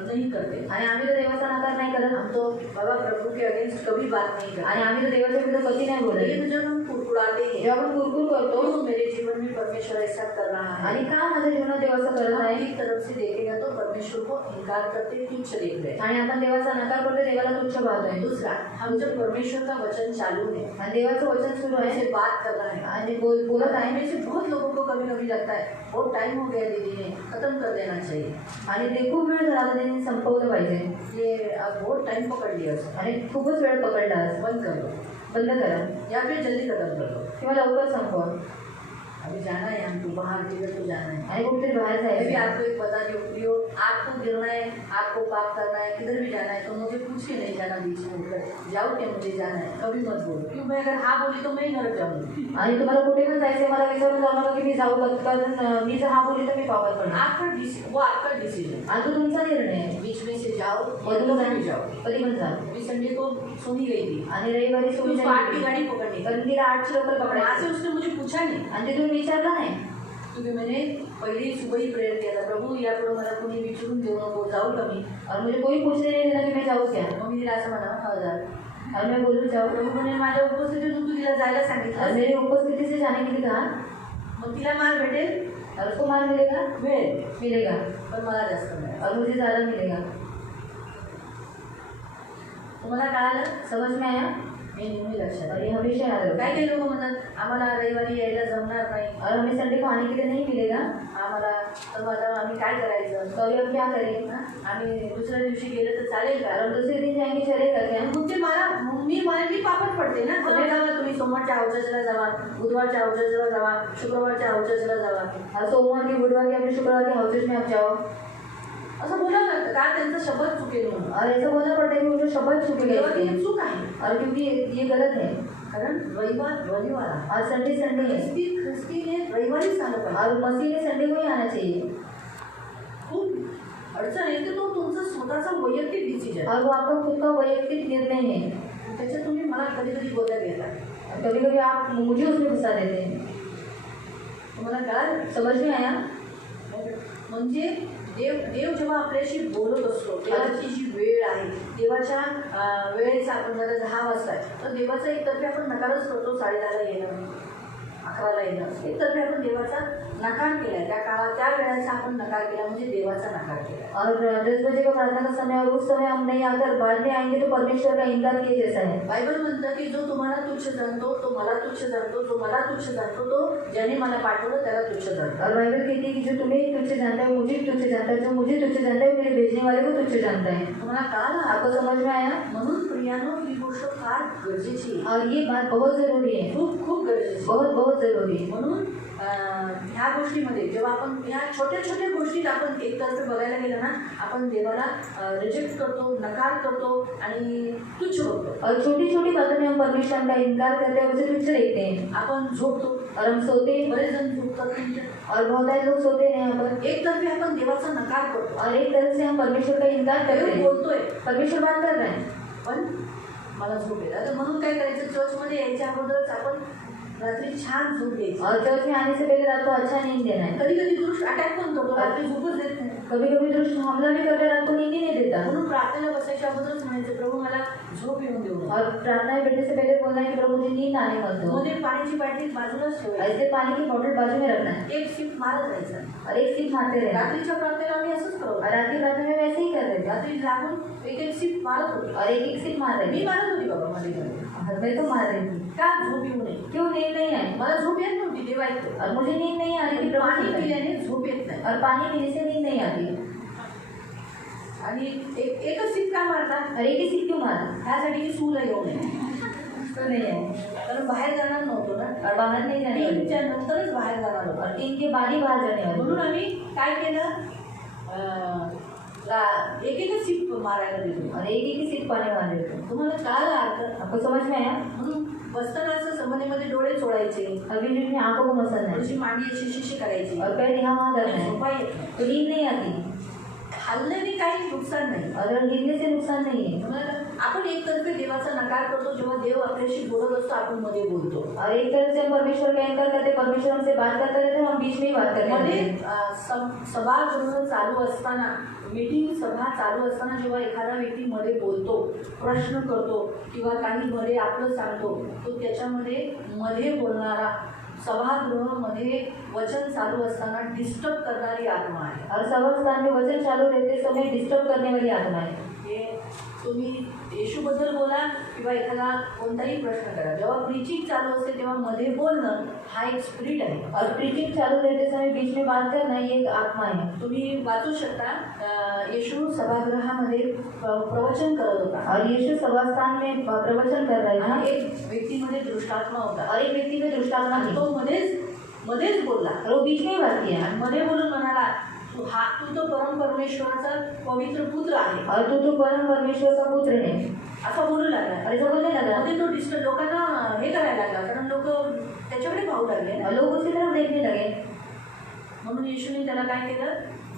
नहीं करते, आणि आम्ही तर देवाचा नकार नाही करत, हम तो बाबा प्रभु के अगेंस्ट कभी बात नहीं करते। आणि आम्ही तर देवाच्या विरुद्ध कधी नाही बोलत. लेकिन जब हम कुड़कुड़ाते हैं, जेव्हा आपण कुरकुर करतो, तो मेरे जीवन में परमेश्वर ऐसा कर रहा है, आणि का माझ्या जीवनात देव असं करत हम आहे, एक तरफ से देखेगा तो परमेश्वर को इनकार करते तुच्छ देख रहे हैं। आणि आपण देवाचा नकार करतो, देवाला तुच्छ पाहतोय. दूसरा, हम जब परमेश्वर का वचन चालू है, आणि देवाचं वचन सुरू आहे ऐसे बात कर रहा है, आणि बोलत आहे. में से बहुत लोगों को कभी कभी लगता है बहुत टाइम हो गया दीदी ने, खत्म कर देना चाहिए, आणि ते खूप वेळ झाला, त्यांनी संपवलं पाहिजे. ये अब बहुत टाइम पकड़ लिया उसने, आणि खूपच वेळ पकडला. बंद कर लो बंद करा या फिर जल्दी खत्म कर लो। किंवा लवकर संपवा. अभी जाना है हमको, बाहर किधर तो जाना है। आणि कुठेतरी बाहेर मैं भी जायचं आपको एक बता दी प्रियो, आपको गिरना है, आपको पाप करना है, किधर भी जाना है तो मुझे पूछ के नहीं जाना बीच में उठकर जाओ क्या मुझे जाना है, कभी मत बोलो। क्यों मैं अगर हाँ बोली तो मैं ही नरक जाऊंगी। आणि तुम्हाला कुठे पण जायचंय मला विचारून जाऊ नका की मी जाऊ का, कारण मी जर हा बोलली तर मी पापात पडेन. वो आपका डिसीजन। हा तो तुमचा निर्णय आहे. बीच में से जाओ मधून कभी जाओ। कधी पण जा. अभी संडे को सोनी गई थी, आणि रविवारी सोडून उसको 8 की गाड़ी पकड़नी कारण तिला 8ची लोकल वहाँ पकडायची से उसने मुझे पूछा नहीं, आणि तिथून विचारलं नाही. क्योंकि मैंने पहले ही सुबह ही प्रेयर किया था, प्रभु यापुढे मला कोणी विचारून देऊ नको, जाऊ का मी? और मुझे कोई पूछने नहीं देना की मैं जाऊ क्या. मग मी तिला असं म्हणा हा जा, और मैं बोलूँ जाऊ. प्रभु म्हणे माझ्या उपस्थितीतून तू तिला जायला और सांगितलं, मेरी उपस्थिति से जाने के लिए कहा. मग तिला मार भेटेल, और उसको मार मिलेगा मिलेगा पण मला जास्त मिळेल। और मुझे ज़्यादा मिलेगा. तुम्हाला कळालं? समझ में आया. हे नेहमी लक्षात और ये हमेशा याद रखो. काही काही लोक म्हणतात आम्हाला रविवारी यायला जमणार नाही, और हमें संडे को आने के लिए नहीं मिलेगा. आम्हाला तर मग आता आम्ही काय करायचं? तो अभी हम क्या करें. हा? आम्ही दुसऱ्या दिवशी गेलं तर चालेल का? और हम दूसरे दिन जाएंगे चलेगा क्या. मग ते मी पापत पडते ना. तुम्ही जावा, तुम्ही सोमवारच्या अवचर्चला जावा, बुधवारच्या अवचर्चला जावा, शुक्रवारच्या अवचर्चला जावा, और सोमवार की बुधवार की अपने शुक्रवार के हाउसेज में आप जाओ. असं बोलावं लागतं का? त्यांचा शब्द चुकेल म्हणून। और ऐसा बोलना पड़ता है कि उनके शब्द छुपे गए तेव्हा थे. ती चूक आहे, और क्योंकि ये गलत है. कारण रविवार आहे। आज संडे संडे है. ख्रिस्तीने रविवारीच आलं पाहिजे। और मसीह ने संडे को ही आना चाहिए. खूप अडचण येते, तो तुमचा स्वतःचा वैयक्तिक डिसिजन, और वो आपका खुद का वैयक्तिक निर्णय है. त्याच्यात तुम्ही मला कधी कधी बोलत येतात, कभी कभी आप मुझे उसमें घुसा देते हैं. तुम्हाला कळालं? समझ में आया. म्हणजे देव जेव्हा आपल्याशी बोलत असतो देवाची जी वेळ आहे, देवाच्या वेळेचा आपण जरा 10 वाजता आहे तर देवाचा एकतर्फे आपण नकारच करतो. 10:30ला येणं, 11ला येणं, एकतर्फे आपण देवाचा नकार केला. त्या काळात त्या वेळेचा आपण नकार केला म्हणजे देवाचा नकार केला. और 10 बजे का प्रार्थना का समय और उस समय हम नहीं आकर बाद में आएंगे तो परमेश्वर का इनकार किए जैसा है. बायबल म्हणतं की जो तुम्हाला तुच्छ जाणतो तो मला तुच्छ जाणतो, जो मला तुच्छ जाणतो तो ज्याने मला पाठवलं त्याला तुच्छ जाणतो. और बाइबल कहती है कि जो तुम्हें तुच्छ जानता है मुझे तुच्छ जानता है, जो मुझे तुच्छ जानता है मेरे भेजने वाले को तुच्छ जानता है. तुम्हाला कळालं? आपको समझ में आया. म्हणून प्रियानो ही गोष्ट फार गरजेची आहे, और ये बात बहुत जरूरी है. खूप खूप गरजेची, बहुत बहुत जरूरी है. म्हणून ह्या गोष्टीमध्ये जेव्हा आपण ह्या छोट्या छोट्या गोष्टीत आपण एकतर्फे बघायला गेलं ना, आपण देवाला रिजेक्ट करतो, नकार करतो आणि तुच्छ बघतो. और छोटी छोटी बातों में हम परमेश्वर का इनकार करते हैं, उसे तुच्छ देखते हैं. आपण झोपतो, और हम सोते हैं. बरेच जण झोपतात म्हणजे और बहुत सारे लोग सोते हैं यहाँ पर. एकतर्फे आपण देवाचा नकार करतो. और एक तरह से हम परमेश्वर का इनकार करते देव हैं. बोलतोय परमेश्वर बात कर रहे हैं. पण मला झोप येत. आता म्हणून काय करायचं, चर्चमध्ये यायच्या अगोदरच आपण रात्री छान झोप घ्यायची. और चर्च में आने से पहले रात को अच्छा नींद देना है. कधी कधी दुष्ट अटॅक पण करतो, रात्री झोपच देत नाही. कभी कभी दुष्ट हमला भी करते रात को नींद ही नहीं देता. म्हणून प्रार्थनेला बसायच्या अगोदरच म्हणायचं प्रभू मला झोप येऊन देऊ नका. और प्रार्थना में बैठने से पहले बोलना है कि प्रभु मुझे नींद आने मत दो. मध्ये पाण्याची बाटली बाजूलाच ठेवायची, ऐसे पानी की बोतल बाजू में रखना है एक सिप मारत राहायचं. और एक सिप मारते रहना. रात्रीच्या प्रार्थनेला आम्ही असंच करतो. और रात की प्रार्थना में वैसे ही कर रहे थे. रात्री लागून एक एक सिप मारत होती. और एक सिप मार रहे मी थे. मारत होती बाबा मध्ये मध्ये. और मैं तो मार रही थी. का झोप येऊ नये. क्यों नींद नहीं आई. मला झोप येत नव्हती, देव ऐकतो. और मुझे नींद नहीं आ रही थी. पाणी पानी पिल्याने झोप येत नाही. और पानी पीने से नींद नहीं आती. आणि एकच सिप का मारतात? और एक ही सिप क्यों मारा. ह्यासाठी की सूला येऊ नये, तो नहीं है. कारण बाहेर जाणार नव्हतो ना. और बाहर नहीं जाने वाले. 3च्या नंतरच बाहेर जाणार होतो. और 3 के बाद ही बाहर जाने वाले. म्हणून आम्ही काय केलं, एक एक सिप मारायला दिलो. और एक ही सिप पाने वाले थे. तुम्हाला कळालं अर्थ? आपको समझ में आया. म्हणून बसताना असं समनेमध्ये डोळे चोळायचे, अभी जो आंखों को मसलना है थोडीशी मांडी अशी शिशी करायची, और पैर यहाँ वहाँ करना है झोपा येत नाही. तो नींद नहीं आती. हल्ल्याने काही नुकसान नाही. अगर गिरने से नुकसान नहीं है. तुम्हाला आपण एकतर्फे देवाचा नकार करतो. जेव्हा देव आपल्याशी बोलत असतो आपण मध्ये बोलतो. और एक तरह से हम परमेश्वर का इनकार करते, परमेश्वर हमसे बात करते रहते हैं, हम बीच में ही बात करते मध्ये रहते सभागृह चालू असताना, मीटिंग सभा चालू असताना जेव्हा एखादा व्यक्ती मध्ये बोलतो, प्रश्न करतो किंवा काही मध्ये आपलं सांगतो, तो त्याच्यामध्ये मध्ये बोलणारा सभागृहामध्ये वचन चालू असताना डिस्टर्ब करणारी आत्मा आहे. और सभा स्थान में वचन चालू रहते समय डिस्टर्ब करने वाली आत्मा है. हे तुम्ही येशूबद्दल बोला किंवा एखादा कोणताही प्रश्न करा, जेव्हा प्रीचिंग चालू असते तेव्हा मध्ये बोलणं हा एक स्पिरिट आहे. और प्रीचिंग चालू रहते समय बीच में बात करना ये एक आत्मा है. तुम्ही वाचू शकता, येशू सभागृहामध्ये प्रवचन करत होता और यीशु सभास्थान में प्रवचन कर रहा था. आणि एक व्यक्तीमध्ये दृष्टात्मा होता और एक व्यक्ति में दुष्टात्मा आणि थी. तो मध्येच बोलला और वो बीच में ही बात किया आणि मध्ये बोलून म्हणाला तू तो परम परमेश्वराचा पवित्र पुत्र आहे और तू तो परम परमेश्वर का पुत्र है, असं बोलू लागला. और ऐसा बोलने लगा. मध्ये तो डिस्टर्ब लोकांना हे करायला लागला कारण लोक त्याच्याकडे पाहू लागले ना. और लोग उसकी तरफ देखने लगे. म्हणून येशूने त्याला काय केलं,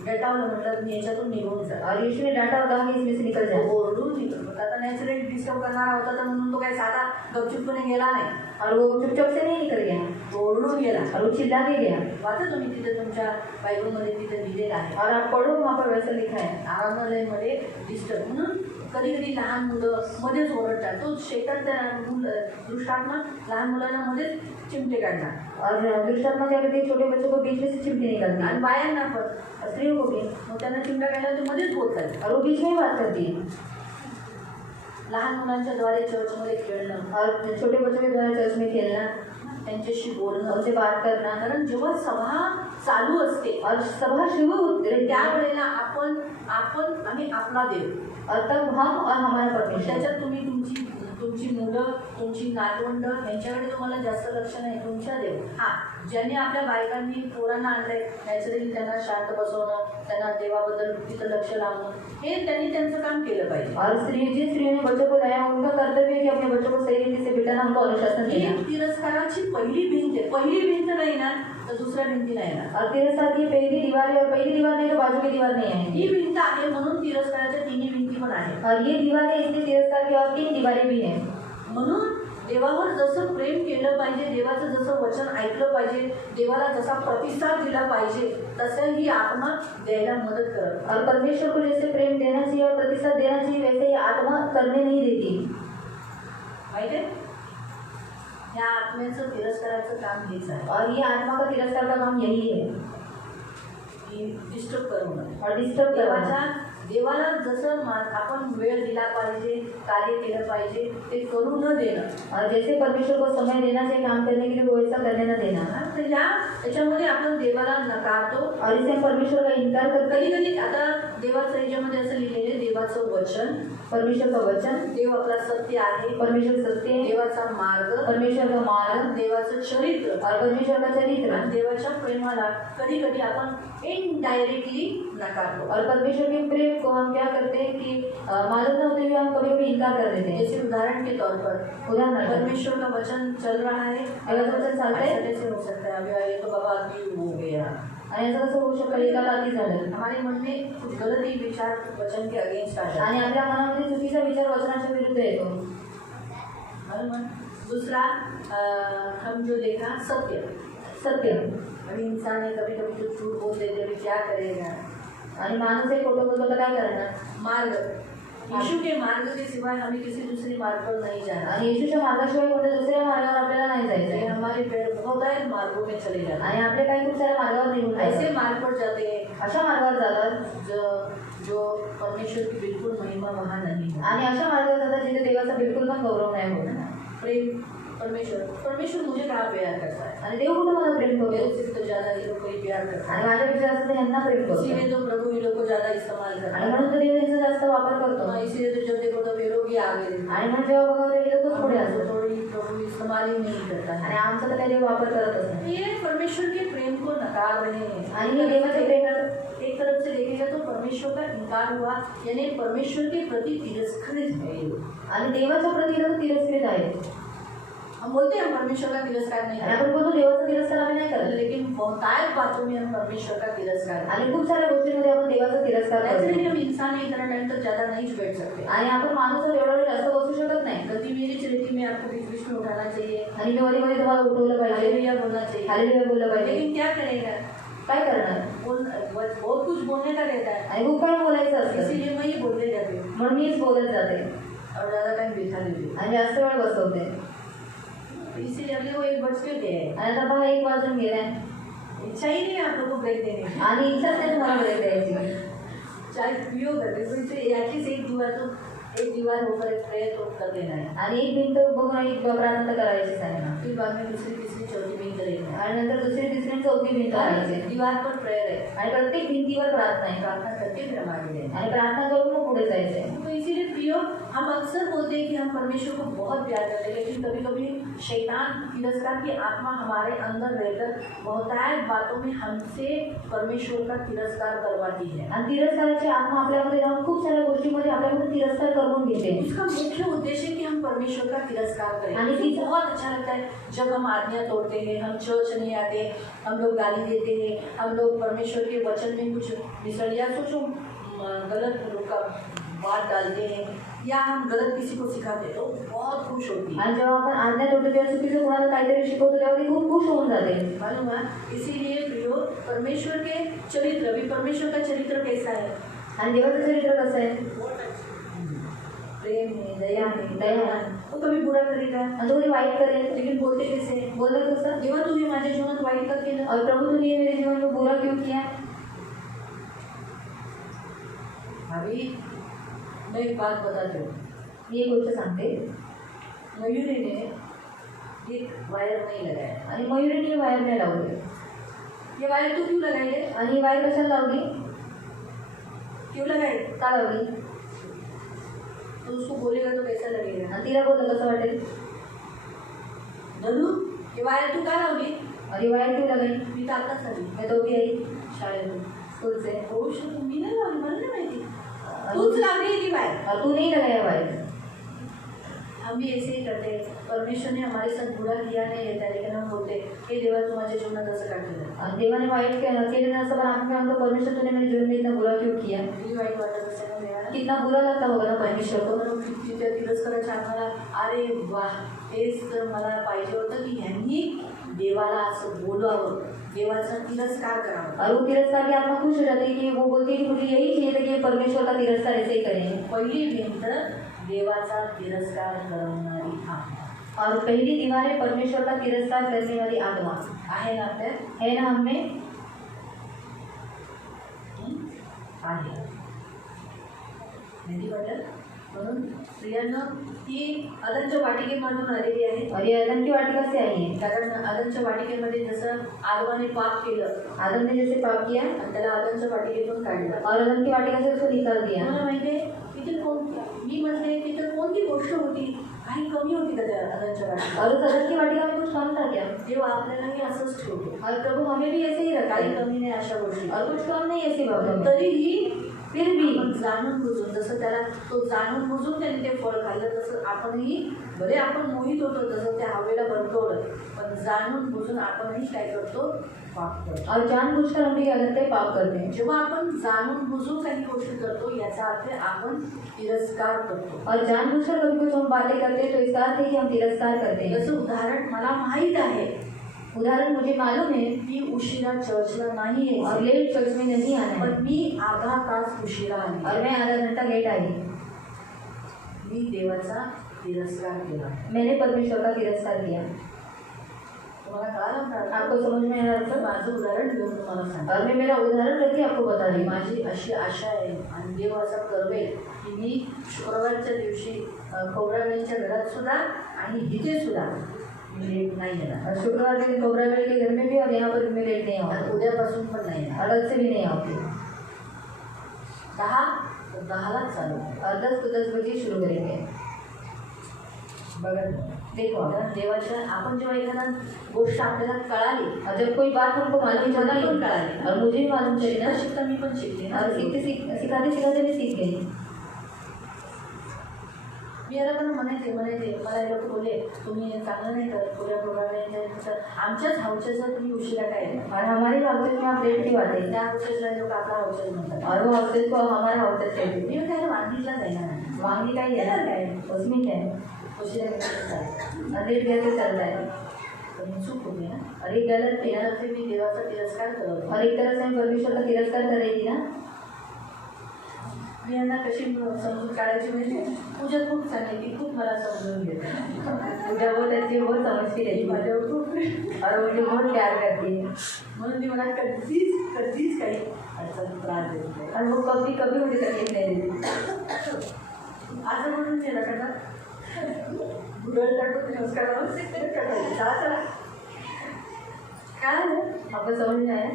डटावलं, म्हटलं मी याच्यातून निघून जा. और यीशु ने डांटा और कहा कि इसमें से निकल जा. ओरडून निघून. आता नॅचरली डिस्टर्ब करणारा होता तर म्हणून तो काही साधा गपचूपपणे गेला नाही. और वो चुपचाप से नहीं निकल गया, तो ओरडून गेला. और वो चिल्ला के गया. वाचा तुम्ही तिथे तुमच्या बायबलमध्ये तिथे लिहिलेलं आहे. और आप पढ़ो वहाँ पर वैसा लिखा है. आरामालयमध्ये डिस्टर्ब म्हणून कधी कधी लहान मुलं मध्येच ओरडतात. तो शैतान त्या दुष्टात्मा लहान मुलांना मध्येच चिमटे काढणार. और दुष्टात्मा क्या करती है, छोटे बच्चों को बीच में से चिमटे निकालती आणि है, बायांना पण और स्त्रियों को भी. मग त्यांना चिमटा काढला ते मध्येच बोलतात. और वो बीच में ही बात करती है. लहान मुलांच्या द्वारे चर्चमध्ये खेळणं, और छोटे बच्चों के द्वारा चर्च में खेलना, त्यांच्याशी बोलणं, उनसे बात करना. कारण जेव्हा सभा चालू असते और सभा शुरू होती है, त्यावेळेला आम्ही आपला देव, और तब हम और हमारा परमेश्वर. त्याच्यात तुम्ही तुमची मुलं, तुमची नातवंड यांच्याकडे तुम्हाला जास्त लक्ष नाही. तुमच्या देव ज्यांनी आपल्या बायकांनी पोरांना आणलंय, नॅचरली त्यांना शांत बसवणं, त्यांना देवाबद्दल तिथं लक्ष लावणं, हे त्यांनी त्यांचं काम केलं पाहिजे. और जिन स्त्रियों ने बच्चों को लाया, उनका कर्तव्य है कि अपने बच्चों को सही रीति से बिठाना, उनको अनुशासन ही देना. तिरस्काराची पहिली भिंत आहे. पहिली भिंत नाही ना तर दुसऱ्या भिंती नाही ना. और तिरस्कार की पहली दीवार है, और पहली दीवार नहीं तो बाजू की दीवार नहीं है. ही भिंत आहे म्हणून तिरस्काराच्या तिन्ही भिंती पण आहेत. और ये दीवार है, इसलिए तिरस्कार की और 3 दीवारें भी हैं. म्हणून देवावर जसं प्रेम केलं पाहिजे, देवाचं जसं वचन ऐकलं पाहिजे, देवाला जसा प्रतिसाद दिला पाहिजे, तसं ही आत्मा द्यायला मदत करत. और परमेश्वर को जैसे प्रेम देना चाहिए और प्रतिसाद देना चाहिए, वैसे ही आत्मा करने नहीं देती. माहिती आहे, या आत्म्याचं तिरस्काराचं काम हेच आहे. और ये आत्मा का तिरस्कार का काम यही है, की डिस्टर्ब करू नये. और डिस्टर्ब करवाना. देवाला जसं आपण वेळ दिला पाहिजे, कार्य केलं पाहिजे, ते करू न देणं. और जैसे परमेश्वर को समय देना चाहिए काम करने के लिए, वो ऐसा करने न देना. तर याच्यामध्ये आपण देवाला नकारतो. और इसे हम परमेश्वर का इनकार करते कधी हैं. कधी आता देवाचं याच्यामध्ये असं लिहिलेलं, देवाचं वचन, परमेश्वर का वचन, देव आपला सत्य आहे, परमेश्वर सत्य है, देवाचा मार्ग, परमेश्वर का मार्ग, देवाचं चरित्र, और परमेश्वर का चरित्र. आणि देवाच्या प्रेमाला कधी कधी आपण इनडायरेक्टली नकारतो. और परमेश्वर के प्रेम को हम क्या करते हैं कि मालूम न होते हुए हम कभी कभी इनकार कर देते हैं. जैसे उदाहरण के तौर पर उदाहरण परमेश्वर का वचन चल रहा है, देवाचं वचन चालतंय, ऐसा कैसे हो सकता है, अभी ये तो बाबा अति हो गया. आणि असं कसं होऊ शकतं, एकाला अति झालं. हमारे मन में कुछ गलत ही विचार वचन के अगेंस्ट आ जाते आणि आपल्या मनामध्ये चुकीचा विचार वचनाच्या विरुद्ध येतो. हैं. दूसरा हम जो देखा सत्य. अभी इंसान है, कभी कभी तो झूठ बोल देते, अभी क्या करेगा. आणि माणूस एक खोटं बोलतो तर काय करणार. मार्ग, यीशु के मार्ग के सिवाय हमें किसी दूसरे मार्ग पर नहीं जाना. आणि येशूच्या मार्गाशिवाय कोणत्या दुसऱ्या मार्गावर आपल्याला नाही ये जायचं. हमारे पैर बहुत सारे मार्गों में चले जाते आणि आपले काही खूप साऱ्या मार्गावर निघून हैं. ऐसे जायचे, मार्ग पर जाते हैं अशा मार्गावर जातात जो परमेश्वर की बिल्कुल महिमा वहाँ नहीं है. आणि अशा मार्गावर जातात जिथे देवाचा बिलकुल पण गौरव नाही होत. प्रेम, परमेश्वर मुझे कहाँ प्यार करता है. आणि देव कुठं मला प्रेम मेरे करतो. से तो ज़्यादा ये लोग को ही प्यार करता आणि है. माझ्यापेक्षा जास्त ते यांना प्रेम करतो. इसीलिए तो प्रभु ये लोग को ज़्यादा इस्तेमाल करता आणि है. म्हणून तर देव यांचा जास्त वापर करतो. इसीलिए तो जब देखो तो ये लोग ही आगे देते हैं. आणि म्हणून जेव्हा बघावं ते लोकच पुढे तो असतो. थोड़ी प्रभु इस्तेमाल ही नहीं करता है. आणि आमचा तर काही देव वापर करतच नाही. ये परमेश्वर के प्रेम को नकार रहे हैं. आणि हे देवाचे प्रेम एक तरफ से देखेगा तो परमेश्वर का इनकार हुआ, यानी परमेश्वर के प्रति तिरस्कृत है ये लोग. आणि देवाच्या प्रति लोक तिरस्कृत आहेत. हम बोलते हैं हम परमेश्वर का तिरस्कार नहीं आणि करते, आपण बोलतो देवाचा तिरस्कार आम्ही नाही करत. लेकिन बहुतायत बातों में हम परमेश्वर का तिरस्कार करते हैं. आणि खूप साऱ्या गोष्टींमध्ये आपण देवाचा तिरस्कार नेचुरली करतो. हम इंसान इतना टाइम तक ज़्यादा नहीं बैठ सकते. आणि आपण माणूस एवढा वेळ जास्त बसू शकत नाही. गलती मेरी चलती में आपको बीच बीच में उठाना चाहिए, आणि मी मध्ये मध्ये तुम्हाला उठवलं पाहिजे, हालेलुया बोलना चाहिए, हालेलुया बोललं पाहिजे. लेकिन क्या करेगा, काय करणार. बहुत कुछ बोलने का रहता है. आणि खूप काय बोलायचं असतं, इसीलिए मैं ही बोलते जाते हूँ म्हणून मीच बोलत जाते और ज़्यादा टाइम बिठा देती हूँ. आणि जास्त वेळ बसवते. इसीलिए अगले वो 1 बज के गए. आणि आता पहा 1 वाजून गेलाय इच्छा ही नहीं है आप लोग को ब्रेक देने की. आणि इच्छाच नाही तुम्हाला ब्रेक द्यायची. चाहे पियो करते तो इसे एटलीस्ट एक दीवार होकर एक प्रेयर तो कर देना है. आणि एक भिंत बघून एक प्रार्थना करायचीच आहे ना. फिर बाद में दूसरी तीसरी चौथी में इधर एक है। आणि नंतर दुसरी तिसरी आणि चौथी भिंत काढायची दीवार पर प्रेयर है, आणि प्रत्येक भिंतीवर प्रार्थना आहे प्रार्थना करके फिर हम आगे जाएंगे। आणि प्रार्थना करून मग पुढे जायचं आहे। तो इसीलिए प्रियो, हम अक्सर बोलते हैं कि हम परमेश्वर को बहुत प्यार करते हैं, लेकिन कभी कभी शैतान तिरस्कार की आत्मा हमारे अंदर रहकर बहुतायत बातों में हमसे परमेश्वर का तिरस्कार करवाती है। आणि तिरस्काराची आत्मा आपल्यामध्ये राहून खूप साऱ्या गोष्टींमध्ये आपल्याकडून तिरस्कार करून घेते। उसका मुख्य उद्देश्य है कि हम परमेश्वर का तिरस्कार करें। आणि मुझे बहुत अच्छा लगता है जब हम आज्ञा तोड़ते हैं, हम चर्च नहीं आते, हम लोग गाली देते हैं, हम लोग परमेश्वर के वचन में कुछ मिसलिया सोचो गलत लोग का बात डालते हैं या हम गलत किसी को सिखाते तो बहुत खुश होती है। आणि जेव्हा आपण आज्ञा तोडतो तेव्हा चुकीचं कोणाला काहीतरी शिकवतो तेव्हा ती खूप खुश होऊन जाते। मालूम है, इसीलिए प्रियो परमेश्वर के चरित्र, अभी परमेश्वर का चरित्र कैसा है? आणि देवाचं चरित्र कसं आहे? प्रेम है, दया है। वो कभी बुरा करेगा आणि तो कधी वाईट करेल, लेकिन बोलते कैसे? बोलत कसं? देवा तूने माझ्या जीवनात वाईट का केलं? और प्रभु तूने मेरे जीवन में बुरा क्यों किया? अभी मैं एक बात बताती हूँ। मी एक गोष्ट सांगते। मयूरी ने एक वायर नहीं लगाया, आणि मयुरीने वायर नाही लावली। ये वायर तू क्यों लगाई है? आणि ही वायर कशाला लावली? क्यों लगाई? का लावली? तो उसको बोलेगा तो कैसा लगेगा? आणि तिला बोललं कसं वाटेल? धनु, ये वायर तू का लावली? अरे वायर क्यों लगाई? मी तर आताच आली मैं तो भी आई शाळेतून। स्कूल से। हो मी नाही लावली, मला नाही माहिती। तूच लावली ती वायर। और तू नहीं लगाया वायर। हम भी ऐसे ही करते हैं। परमेश्वर ने हमारे साथ बुरा किया नहीं रहता है, लेकिन हम बोलते हे देवा तू माझ्या जीवनात असं का केलं? आणि देवाने वाईट केलं नसतं पण आपण म्हणतो परमेश्वर तूने मेरे जीवन में इतना बुरा क्यों किया? किती वाईट वाटत असेल ना देवाला? कितना बुरा लगता होगा ना परमेश्वर को। म्हणून त्या तिरस्काराच्या आत्म्याला अरे वा, हेच तर मला पाहिजे होतं की ह्यांनी देवाला असं बोलावं, देवाचा तिरस्कार करावा। और वो तिरस्कार की आत्मा खुश हो जाती है कि वो बोलती है कि मुझे यही चाहिए था कि ये परमेश्वर का तिरस्कार ऐसे ही करें। पहिली भिंत देवाचा तिरस्कार करणारी आत्मा, और पहली दीवार है परमेश्वर का तिरस्कार करने वाली आत्मा। आहे ना? तर है ना हम में? आहे माहिती पडलं? म्हणून स्त्रियांना ती अदनच्या वाटिकेमधून आलेली आहे। और ये आदम की वाटिका से आई है। कारण आदनच्या वाटिकेमध्ये जसं आदमाने पाप केलं, आदम ने जैसे पाप किया आणि त्याला आदनच्या वाटिकेतून काढलं। और आदम की वाटिका से उसको निकाल दिया। मला माहिती आहे तिथे मी म्हटले तिथे कोणती गोष्ट होती, काही कमी होती का त्या आदनच्या वाटिकेत? और उस आदम की वाटिका में कुछ कम था क्या? देव आपल्यालाही असंच ठेवतो, और प्रभु हमें भी ऐसे ही रखा काही है कमी नाही अशा गोष्टी। और कुछ कम नहीं ऐसी बातों में। तरीही फिर भी आपण जाणून बुजून, जसं त्याला तो जाणून बुजून त्याने ते फळ खाल्लं, तसं आपणही भले आपण मोहित होतो, जसं त्या हवेला बंदवलं, पण जाणून बुजून आपणही काय करतो? पाप करतो। और जानबूझकर हम भी क्या करते हैं? पाप करते हैं। जेव्हा आपण जाणून बुजून काही गोष्टी करतो याचा अर्थ आपण तिरस्कार करतो। और जानबूझकर कभी कुछ हम बातें करते हैं तो इसका अर्थ है कि हम तिरस्कार करते हैं। जसं उदाहरण मला माहीत आहे, उदाहरण मुझे मालूम है मी उशिरा चर्चला नाही और यायचे, लेट चर्च में नहीं आना है पण मी आधा तास उशिरा आली। और मैं आधा घंटा लेट आई। मी देवाचा तिरस्कार केला। मैंने परमेश्वर का तिरस्कार किया। तुम्हाला कळालं का? आपको समझ में आया? तर माझं उदाहरण घेऊन तुम्हाला सांगतो। और मैं मेरा उदाहरण करके आपको बता रही हूँ। माझी अशी आशा आहे आणि देव असं करवेल की मी शुक्रवारच्या दिवशी खोबरावेलच्या घरात सुद्धा आणि इथे सुद्धा मी लेट नाही येणार, और शुक्रवार के दिन कोबरावेल के घर में भी और यहाँ पर मैं लेट नहीं आणि आऊँगी उद्यापासून पण नाही येणार। और कल से भी नहीं आऊँगी। 10:10लाच चालू आहे। और 10 तो 10 बजे शुरू करेंगे। बघा देखो कारण देवाच्या आपण जेव्हा एखादा गोष्ट आपल्याला कळाली, और जब कोई बात हमको मालूम मला चली पण कळाली और मुझे भी मालूम चली ना, शिकता शिकता मी पण शिकले ना। और सिखाते सिखाते मैं सीख गई। मी याला पण म्हणायचे मला हे लोक बोलले तुम्ही चांगलं नाही करत, पुऱ्या प्रोग्राम आमच्याच हाऊसेसला तुम्ही उशिरा काय येणार? और हमारे हाउसेस में आप लेट क्यों आते हैं? त्या हाऊसेसला लोक आपला हाऊसेस म्हणतात, और वो हाउसेस को हमारा हाउसेस कहते हैं। मी काय वांगीला जायला नाही, वांगी का ही है, उसमें क्या है? उशिरा गेलं चालेल, और लेट गए तो चल रहा है। पण ही चूक होती ना। और ये गलत है ना। यानंतर मी देवाचा तिरस्कार करत और एक तरह से हम परमेश्वर का तिरस्कार कर रही थी ना। मी यांना कशी समजून काढायची म्हणजे पूजा खूप चांगली, ती खूप मला समजून घेते, पूजा बहुत अच्छी है, बहुत समझती ती रहती है माझ्यावर खूप और मुझे बहुत प्यार करती है। म्हणून ती मला कधीच काही अडचण त्रास देत नाही। और वो कभी कभी मुझे तकलीफ नहीं देती। असं म्हणून केलं का गुगल टाकून नमस्कार चला चला आपको समझ में आया?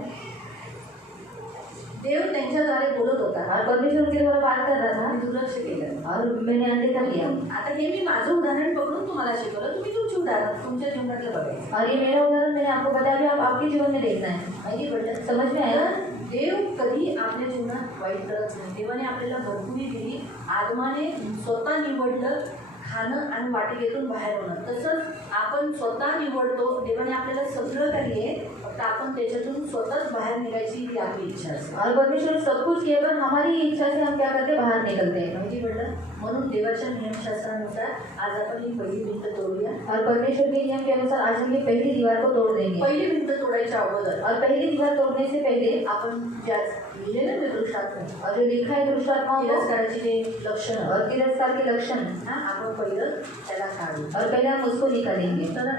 देव त्यांच्याद्वारे बोलत होता, और परमेश्वर उनके द्वारा बात कर रहा था मी दुर्लक्ष केलं. और मैंने अनदेखा किया. आता हे मी माझं उदाहरण पकडून तुम्हाला शिकवलं, तुम्ही तुमची उदाहरण तुमच्या जीवनातलं बघायचं. और ये मेरा उदाहरण मैंने आपको बताया, अभी आप आपके जीवन में देखना है. माहिती पडलं? समझ में आया? देव कधी आपल्या जीवनात वाईट करत नाही. देवाने आपल्याला भरपुरी दिली. आदमाने स्वतः निवडलं खाणं आणि वाटिकेतून बाहेर होणं. तसंच आपण स्वतः निवडतो. देवाने आपल्याला सगळं काही आहे, फक्त आपण त्याच्यातून स्वतःच बाहेर निघायची ही आपली इच्छा असते. और परमेश्वर ने सब कुछ किया, पर हमारी इच्छा से हम क्या करते हैं, बाहर निकलते हैं. माहिती पडलं? म्हणून देवाच्या नियमशास्त्रानुसार आज आपण ही पहिली भिंत तोडूया. और परमेश्वर के नियम के अनुसार आज हम ये पहली दीवार को तोड़ देंगे. पहिली भिंत तोडायच्या अगोदर और पहली दीवार तोड़ने से पहले आपण ज्या लिहिलेलं ते दृष्टांत और जो लिखा है दुष्टात्माओं को तिरस्काराची जे लक्षणं और तिरस्कार के लक्षण, आपण पहिलं त्याला काढू. और पहले हम उसको निकालेंगे. तर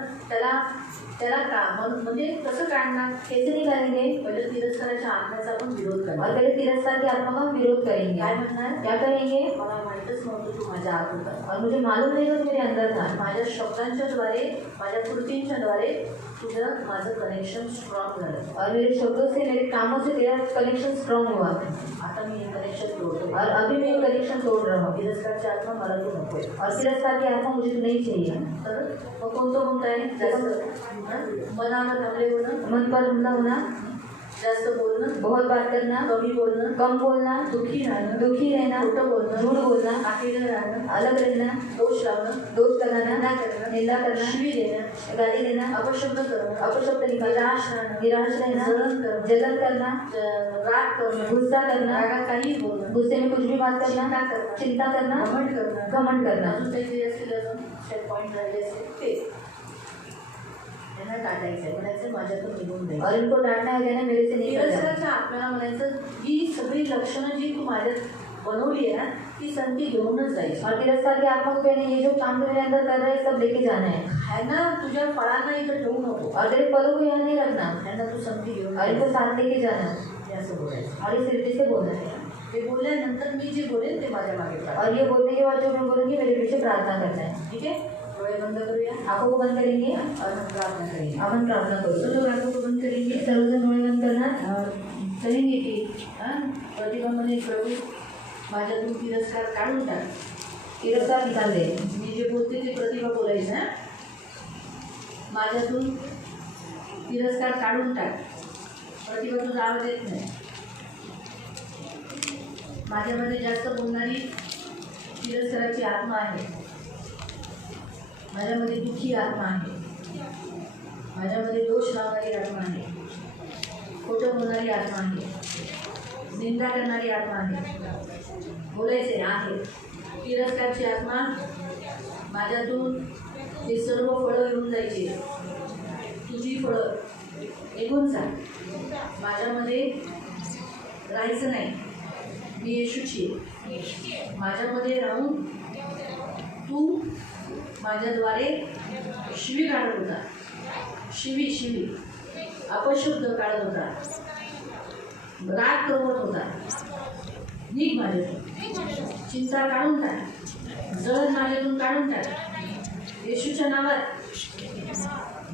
त्याला का म्हणजे कसं काढणार? कैसे निकालेंगे? पहिलं तिरस्काराच्या आत्म्याचा आपण विरोध और करणार. पहले तिरस्कार के आत्मा का हम विरोध करेंगे. काय म्हणणार? क्या करेंगे? मला माहीतच नव्हतं तू माझ्या आत होता. और मुझे मालूम नहीं था मेरे अंदर था. माझ्या शब्दांच्या द्वारे, माझ्या कृतींच्या द्वारे तुझं माझं कनेक्शन स्ट्रॉंग झालं. और मेरे शब्दों से, मेरे कामों से तेरा कनेक्शन स्ट्रॉन्ग हुआ. आता मी हे कनेक्शन तोडतो. और अभी मैं ये कनेक्शन तोड़ रहा हूँ. तिरस्कारची आत्मा मला तू नको. और तिरस्कार की आत्मा मुझे तो नहीं चाहिए. तर मग कोणतं म्हणताय? जास्त मनावर हमले होणं, मन पर हमला होना, जास्त बोलणं, बहुत बात करना, कमी बोलणं, कम बोलना, दुःखी राहणं, दुखी रहना, खोटं बोलणं, झूठ बोलना, आकेलं राहणं, अलग रहना, दोष लावणं, दोष लगाना, निंदा करणं, निंदा करना, शिवी देणं, गाली देना, अपशब्द करणं, अपशब्द निकालना, निराश राहणं, निराश रहना, जलन करणं, जलन करना, राग करणं, गुस्सा करना, रागात काही बोलणं, गुस्से में कुछ भी बात करना, चिंता करणं, चिंता करना, घमंड करणं, घमंड करना. अजून काहीतरी असतील, अजून पॉईंट राहिले असतील ते त्यांना टाकायचं आहे. म्हणायचं माझ्यातून निघून जाईल. और इनको डांटना है, कहना मेरे से नहीं कर जाए. तिरस्काराच्या आपल्याला म्हणायचं ही सगळी लक्षणं जी तू माझ्यात बनवली आहे ना, ती संगती घेऊनच जायची. और तिरस्कार की आत्मा को कहना, ये जो काम तुम मेरे अंदर कर रहे हैं सब लेके जाना है. है ना, तुझ्या फळांना इथं ठेवू नको. और तेरे पलों को यहाँ नहीं रखना, त्यांना तू संगती घेऊन और इनको साथ लेके जाना. हे असं बोलायचं. और इस तरीके से बोलना है. ते बोलल्यानंतर मी जे बोलेन ते माझ्या मागे करा. और ये बोलने के बाद जो मैं बोलूँगी मेरे पीछे प्रार्थना करना है. ठीक आहे? डोळे बंद करूया आंखों को बंद करेंगे और हम प्रार्थना करेंगे. अपन प्रार्थना करो. तो लोग आंखों को बंद करेंगे सर्वजन डोळे बंद करना और कहेंगे की प्रतिभा म्हणे प्रभू माझ्यातून तिरस्कार काढून टाक. तिरस्कार निकाल दे. मी जे बोलते ते प्रतिभा बोलायचं ना. माझ्यातून तिरस्कार काढून टाक. प्रतिभा तुझा आवाज येत नाही. माझ्यामध्ये जास्त बोलणारी तिरस्काराची आत्मा आहे. माझ्यामध्ये दुःखी आत्मा आहे. माझ्यामध्ये दोष लावणारी आत्मा आहे. खोटं बोलणारी आत्मा आहे. निंदा करणारी आत्मा आहे. बोलायचे आहे. तिरस्कारची आत्मा माझ्यातून हे सर्व फळं येऊन जायची. तुझी फळं निघून जा. माझ्यामध्ये राहायचं नाही. मी येशूची आहे. माझ्यामध्ये राहून तू माझ्याद्वारे शिवी काढत होता. शिवी अपशब्द काढत होता. राग करवत होता. निघ माझ्यातून. चिंता काढून टाक. जळण माझ्यातून काढून टाक. येशूच्या नावात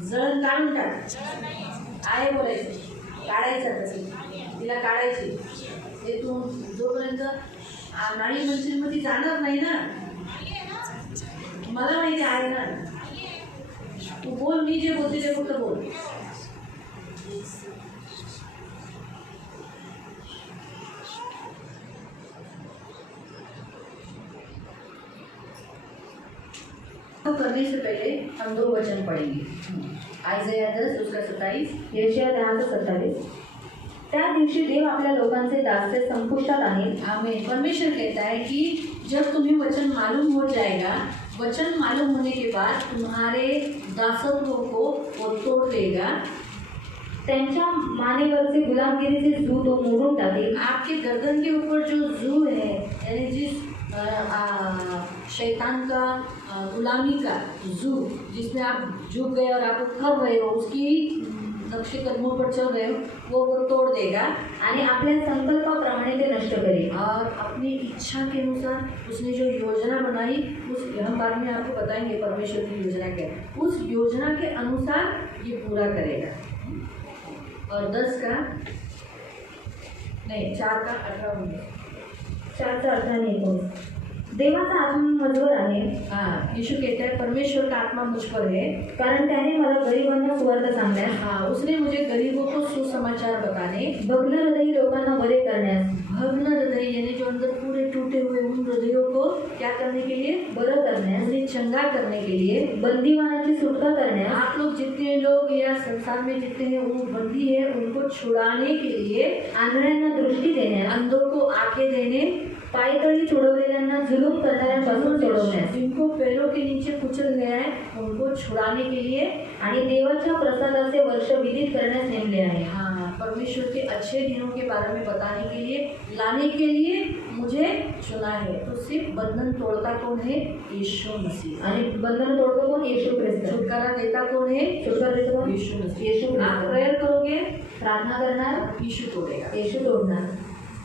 जळण काढून टाक. आहे बोलायचं. काढायचं तसं तिला काढायची. ते तू जोपर्यंत नाळी मंदिरमध्ये जाणार नाही ना, मला माहिती आहे ना. तू बोल. मी जे बोलते ते फक्त बोल. करने से पहले हम 2 वचन पढ़ेंगे. आयजाया 10 उसका 27. यशाया 10:27. त्या दिवशी देव आपल्या लोकांचे दास्य संपुष्टात आणेल. आमीन. परमेश्वर कहता है कि जब तुम्हें वचन मालूम हो जाएगा, वचन मालूम होने के बाद तुम्हारे दासत्व को वो तोड़ देगा. त्यांच्या मानेवरचे गुलामगिरीचे जू तो मोडून टाकेल. आपके गर्दन के ऊपर जो जू है, यानी जिस शैतान का गुलामी का जू, जिसमें आप झुक गए और आप कर रहे हो, उसकी नक्शे कदमों पर चल रहे हो, वो तोड़ देगा. आणि आपल्या संकल्पाप्रमाणे ते नष्ट करेल. और अपनी इच्छा के अनुसार उसने जो योजना बनाई, उस हम बाद में आपको बताएंगे परमेश्वर की योजना क्या है. उस योजना के अनुसार ये पूरा करेगा. और 10 का नहीं 4 का 18 होंगे। 4चा 18 येतो. देवाचा आत्मा मजवर आहे, हाँ, यीशु कहता है परमेश्वर का आत्मा मुझ पर है, कारण त्याने मला गरिबांना सुवार्ता सांगण्यास, हाँ, उसने मुझे गरीबों को सुसमाचार बताने, भग्न हृदयी लोकांना बरे करण्यास, भग्न हृदय यानी जो अंदर पूरे टूटे हुए उन हृदयों को क्या करने के लिए, बरं करण्यास, उन्हें चंगा करने के लिए, बंदीवानाची सुटका करण्यास, आप लोग जितने लोग या संसार में जितने हैं वो बंदी है उनको छुड़ाने के लिए, आंधळ्यांना दृष्टी देण्यास, अंधों को आंखें देने, पायतळी तुडवलेल्यांना जुलूम करणाऱ्यांपासून सोडवण्यास, जिनको पैरों के नीचे कुचल गया है उनको छुड़ाने के लिए, आणि देवाच्या प्रसादाचे वर्ष विदित करण्यास नेमले आहे. हाँ, परमेश्वर के अच्छे दिनों के बारे में बताने के लिए, लाने के लिए मुझे चुना है. तो सिर्फ बंधन तोड़ता कौन है? यीशु मसीह. आणि बंधन तोडतो कोण? येशू ख्रिस्त. छुटकारा देता कौन है? छुटकारा देतो कोण? यीशु मसीह. येशू आप ख्रिस्त. प्रेयर करोगे, प्रार्थना करणार, यीशु तोड़ेगा. येशू तोडणार.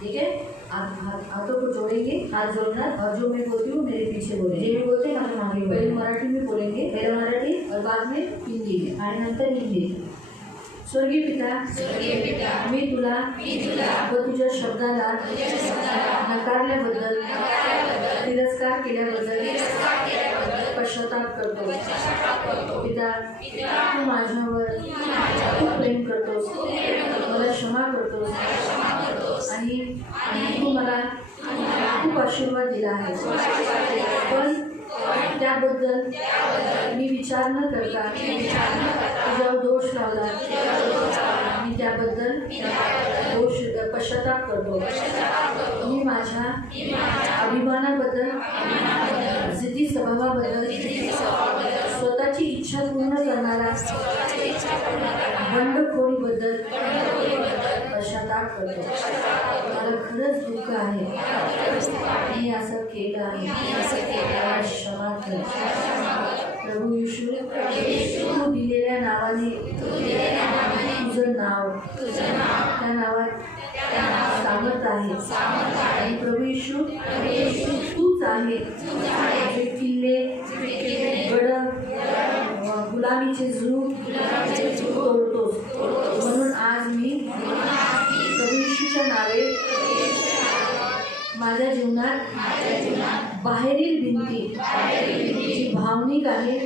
ठीक है, आप हाथों को जोड़ेंगे, हात जोडणार. और जो मैं बोलती हूँ मेरे पीछे जे बोलेंगे. मी बोलते माझ्या मागे पहले बोल. मराठी में बोलेंगे पहिलं मराठी और बाद में हिंदी में. आणि नंतर हिंदी. स्वर्गीय पिता, मी तुला व तुझ्या शब्दाला नकारल्याबद्दल, तिरस्कार केल्याबद्दल पश्चाताप करतो. पिता, तू माझ्यावर खूप प्रेम करतोस, मला क्षमा करतोस आणि तू मला खूप आशीर्वाद दिला आहे. पण त्याबद्दल मी विचार न करता तुझ्यावर दोष लावला. मी त्याबद्दल पश्चाताप करतो. मी माझ्या अभिमानाबद्दल, जिद्दी स्वभावाबद्दल, स्वतःची इच्छा पूर्ण करणारा बंडखोरीबद्दल पश्चाताप करतो. मला खरंच दुःख आहे, मी असं केलं आहे. मला क्षमा कर. प्रभू येशू, तू दिलेल्या नावाने तुझं नाव, त्या नावात सामर्थ आहे. आणि प्रभू येशू, तूच आहे जे किल्ले, गड, गुलामीचे झूड तोडतोस. म्हणून आज मी प्रभू येशूच्या नावे माझ्या जीवनात बाहेरील भिंती जी भावनिक आहे,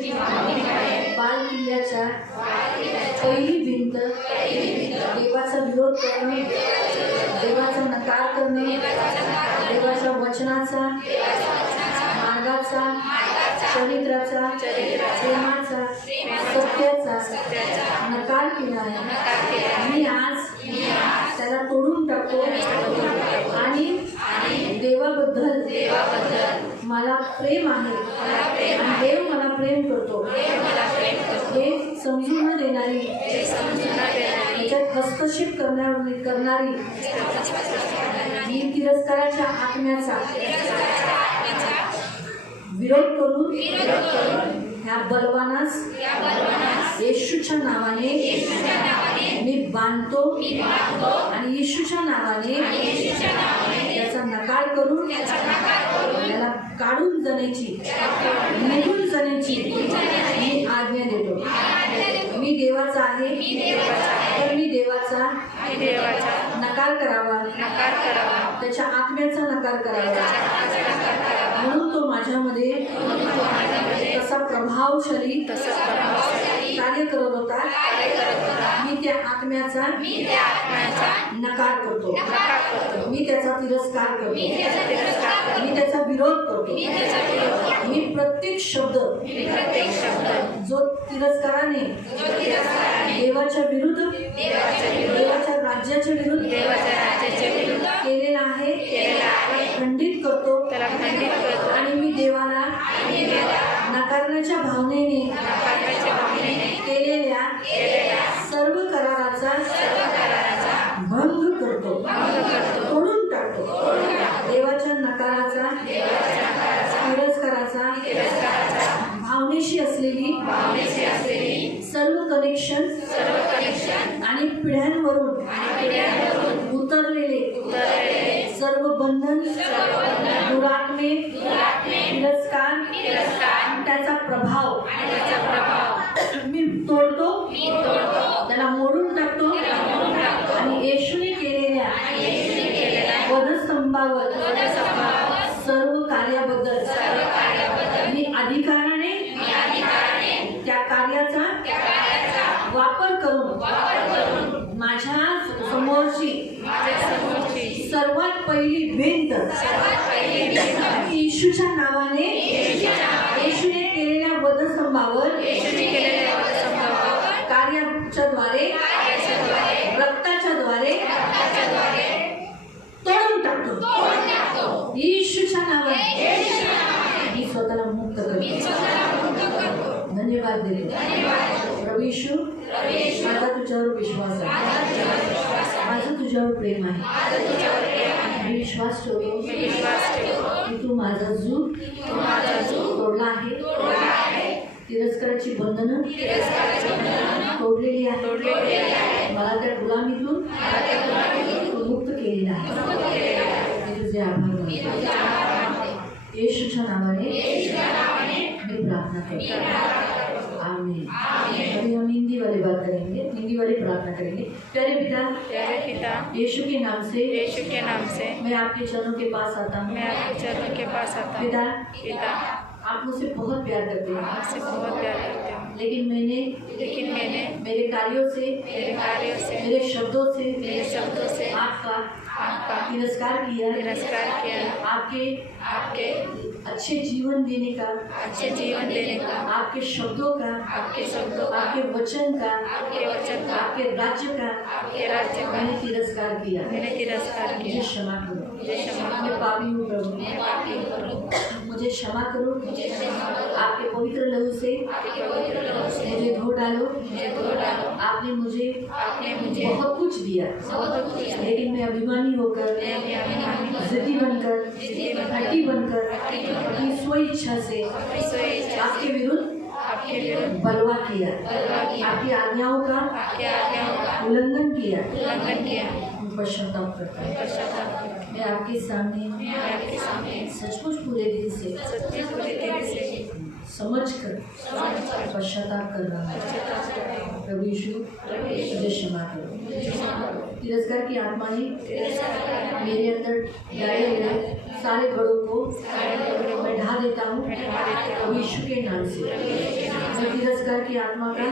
बाल किल्ल्याच्या पहिली भिंत, देवाचा विरोध करणे, देवाचा नकार करणे, देवाच्या वचनाचा, मार्गाचा, चरित्राचा, प्रेमाचा, सत्याचा नकार केला आहे. मी आज त्याला तोडून टाकतो आणि देवाबद्दल मला प्रेम आहे आणि देव मला प्रेम करतो हे समजून न देणारी, त्याच्यात हस्तक्षेप करणारी ही तिरस्काराच्या आत्म्याचा विरोध करून ह्या बलवानास येशूच्या नावाने मी बांधतो आणि येशूच्या नावाने त्याचा नकार करून त्याला काढून जाण्याची, निघून जाण्याची मी आज्ञा देतो. मी देवाचा आहे तर मी देवाचा नकार करावा, त्याच्या आत्म्याचा नकार करावा. म्हणून तो माझ्यामध्ये तसा प्रभावशाली कार्य करत होता. मी त्या आत्म्याचा नकार करतो, मी त्याचा तिरस्कार करतो, मी त्याचा विरोध करतो. मी प्रत्येक शब्द जो तिरस्काराने देवाच्या विरुद्ध, देवाच्या राज्याच्या विरुद्ध केलेला आहे त्याला खंडित करतो. आणि मी देवाला नकारण्याच्या भावनेने केलेल्या सर्व कराराचा भंग करतो, तोडून टाकतो. देवाच्या नकाराचा, तिरस्काराचा, भावनेशी असलेली सर्व कनेक्शन आणि पिढ्यांवरून उतरलेले सर्व बंधन, दुरात्मे, तिरस्कार, त्याचा प्रभाव मी तोडतो, त्याला मोडून टाकतो वधस्तंभावर सर्व कार्याबद्दल मी अधिकाराने त्या कार्याचा वापर करून माझ्या समोरची सर्वात पहिली भिंत येशूच्या नावाने येशूने केलेल्या वधस्तंभावर कार्याच्या द्वारे रक्ताच्या द्वारे तोडून टाकतो येशूच्या नावाने मी स्वतःला मुक्त करतो धन्यवाद देतो प्रभू येशू माझा तुझ्यावर विश्वास आहे माझं तुझ्यावर प्रेम आहे मी विश्वास ठेवतो की तू माझा जीव तोडला आहे तिरस्काराची बंधनं तोडलेली आहे मला त्या गुलामीतून तू मुक्त केलेला आहे मी तुझे आभार मानतो येशूच्या नावाने मी प्रार्थना करतो आमीन। अभी हम हिंदी वाले बात करेंगे, हिंदी वाले प्रार्थना करेंगे। प्यारे पिता यीशु के नाम से मैं आपके चरणों के पास आता हूँ। पिता आप मुझसे बहुत प्यार करते हैं, लेकिन मैंने मेरे कार्यों से मेरे शब्दों से आपका तिरस्कार किया। आपके अच्छे जीवन देने का आपके शब्दों का आपके वचन का आपके राज्य का मैंने तिरस्कार किया। मुझे क्षमा करो, मैं पापी हूँ प्रभु, मुझे क्षमा करो। आपके पवित्र लहू से मुझे धो डालो। आपने मुझे बहुत कुछ दिया, लेकिन मैं अभिमानी होकर जिद्दी बनकर हट्टी बनकर अपनी स्व इच्छा से आपके विरुद्ध बलवा किया, आपकी आज्ञाओं का उल्लंघन किया। पश्चाताप करता हूं। मैं आपके सामने सचमुच पूरे दिल से समझकर पश्चाताप कर रहा हूँ। प्रभु यीशु मुझे क्षमा करो। तिरस्कार की आत्मा ने मेरे अंदर डाले हुए सारे गढ़ों को मैं ढा देता हूँ प्रभु यीशु के नाम से। मैं तिरस्कार की आत्मा का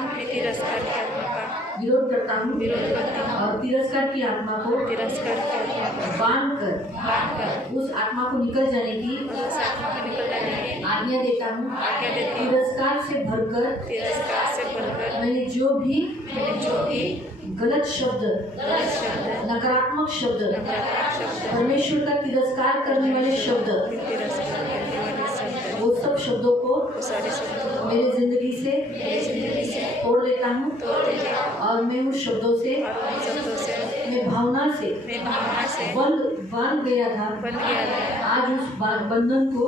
विरोध करता हूँ और तिरस्कार की आत्मा को बांध कर उस आत्मा को निकल जाने की आज्ञा देता हूँ। तिरस्कार से भरकर मैंने जो भी गलत शब्द नकारात्मक शब्द परमेश्वर का तिरस्कार करने वाले शब्द वो सब शब्दों को मेरे जिंदगी से तोड़ देता हूँ और मैं उस शब्दों से मैं भावना से बंध गया था। आज उस बंधन को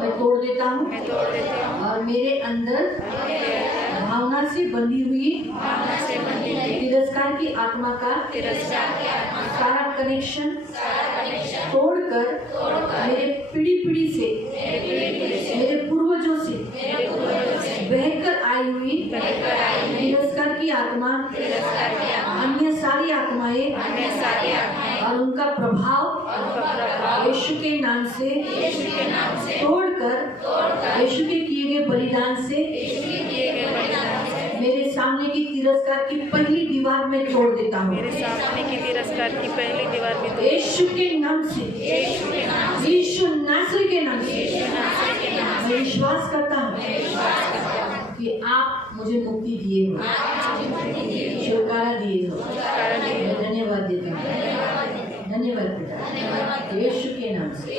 मैं तोड़ देता हूँ और मेरे अंदर भावना से बंधी हुई तिरस्कार की आत्मा का सारा कनेक्शन तोड़कर मेरे पीढ़ी से मेरे पूर्वजों से बहकर आई हुई तिरस्कार की आत्मा अन्य सारी आत्माएं और उनका प्रभाव यीशु के नाम से तोड़कर यीशु के किए गए बलिदान से मेरे सामने की तिरस्कार की पहली दीवार में तोड़ देता हूँ। यीशु के नाम से, यीशु नासरी के नाम से मैं विश्वास करता हूँ कि आप मुझे मुक्ति दिए हो, छुटकारा दिए हो। मैं धन्यवाद देता हूँ। धन्यवाद पिता, यीशु के नाम से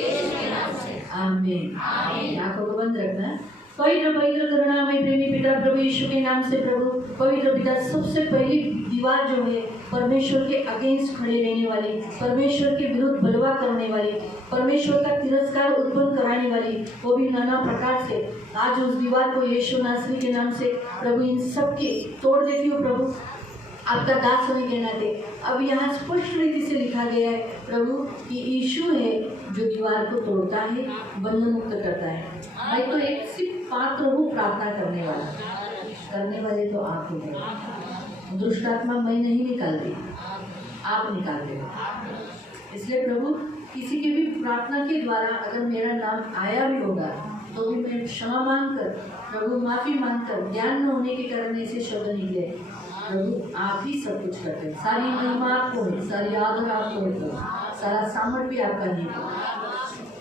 आमीन। आंखों को बंद रखना। पवित्र करुणामय प्रेमी पिता प्रभु यीशु के नाम से प्रभु पवित्र पिता सबसे पहली दीवार जो है परमेश्वर के अगेंस्ट खड़े रहने वाली, परमेश्वर के विरुद्ध बलवा करने वाली, परमेश्वर का तिरस्कार उत्पन्न कराने वाली, वो भी नाना प्रकार से आज उस दीवार को यीशु नासरी के नाम से प्रभु इन सब की तोड़ देती हूँ। प्रभु आपका दास होने के नाते अब यहाँ स्पष्ट रीति से लिखा गया है प्रभु कि यीशु है जो दीवार को तोड़ता है, बंधन मुक्त करता है। मैं तो एक सिर्फ पात्र हूँ प्रार्थना करने वाले तो आप हो। दुष्ट आत्मा मैं नहीं निकालती, आप निकालते हो। इसलिए प्रभु किसी की भी प्रार्थना के द्वारा अगर मेरा नाम आया भी होगा तो भी मैं क्षमा मांगकर, प्रभु माफी मांगकर, ज्ञान न होने के कारण ऐसे शब्द निकले। प्रभु आप ही सब कुछ करते हैं, सारी महिमा आपको है, सारी आदर आपको है, सारा सामर्थ भी आपका नहीं है।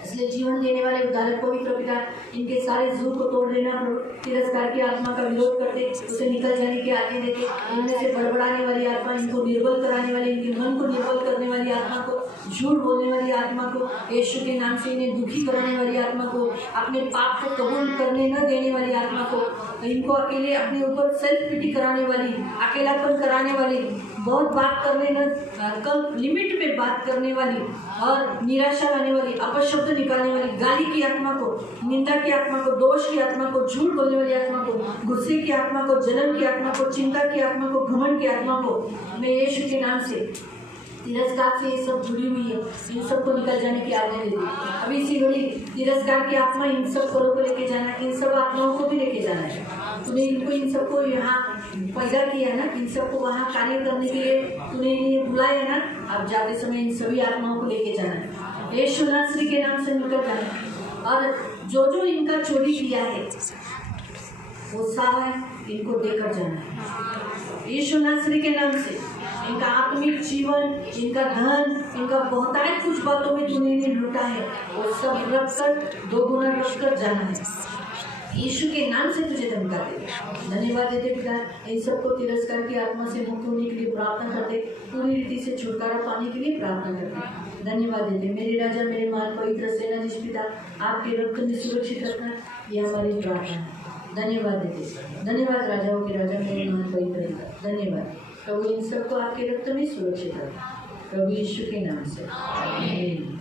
इसलिए जीवन देने वाले उद्धारक पवित्र पिता इनके सारे जुर्म को तोड़ देना प्रभु। तिरस्कार की आत्मा का विरोध करते, उसे निकल जाने की आज्ञा देते। इनमें से बड़बड़ाने वाली आत्मा, इनको निर्बल कराने वाली, इनके मन को निर्बल करने वाली आत्मा को, झूठ बोलने वाली आत्मा को, यीशु के नाम से इन्हें दुखी कराने वाली आत्मा को, अपने पाप को कबूल करने न देने वाली आत्मा को, इनको अकेले अपने ऊपर सेल्फ पिटी कराने वाली, अकेलापन कराने वाली, बहुत बात करने न, कम लिमिट में बात करने वाली और निराशा लाने वाली, अपशब्द निकालने वाली, गाली की आत्मा को, निंदा की आत्मा को, दोष की आत्मा को, झूठ बोलने वाली आत्मा को, गुस्से की आत्मा को, जलन की आत्मा को, चिंता की आत्मा को, घमंड की आत्मा को, मैं यीशु के नाम से तिरस्कार से ये सब जुड़ी हुई है, इन सब को निकल जाने की आज्ञा देती। अभी इसी घड़ी तिरस्कार की आत्मा इन सब घरों को लेके जाना है, इन सब आत्माओं को भी लेके जाना है। तूने इनको, इन सबको यहाँ पैदा किया है ना, इन सबको वहाँ कार्य करने के लिए तूने इन्हें बुलाया है ना, अब जाते समय इन सभी आत्माओं को लेके जाना है, यीशु नासरी के नाम से निकल जाना है। और जो जो इनका चोरी किया है वो सारा इनको देकर जाना है, यीशु नासरी के नाम से। इनका आत्मिक जीवन, इनका धन, इनका बहुत कुछ बातों में तूने इन्हें लूटा है, वो सब रख कर, दो गुना रख कर जाना है। यीशु के नाम से तुझे धन्यवाद देते, धन्यवाद देते पिता। इन सबको तिरस्कार की आत्मा से मुक्त होने के लिए प्रार्थना करते, पूरी रीति से छुटकारा पाने के लिए प्रार्थना करते, धन्यवाद देते। मेरे राजा, मेरे मान पवित्र सेनाधीश पिता, आपके रक्त में सुरक्षित रखना, यह हमारी प्रार्थना है। धन्यवाद देते, धन्यवाद राजाओं के राजा, मेरे मान पवित्र पिता, धन्यवाद प्रभु। इन सबको आपके रक्त में सुरक्षित रखना, प्रभु यीशु के नाम से, आमीन।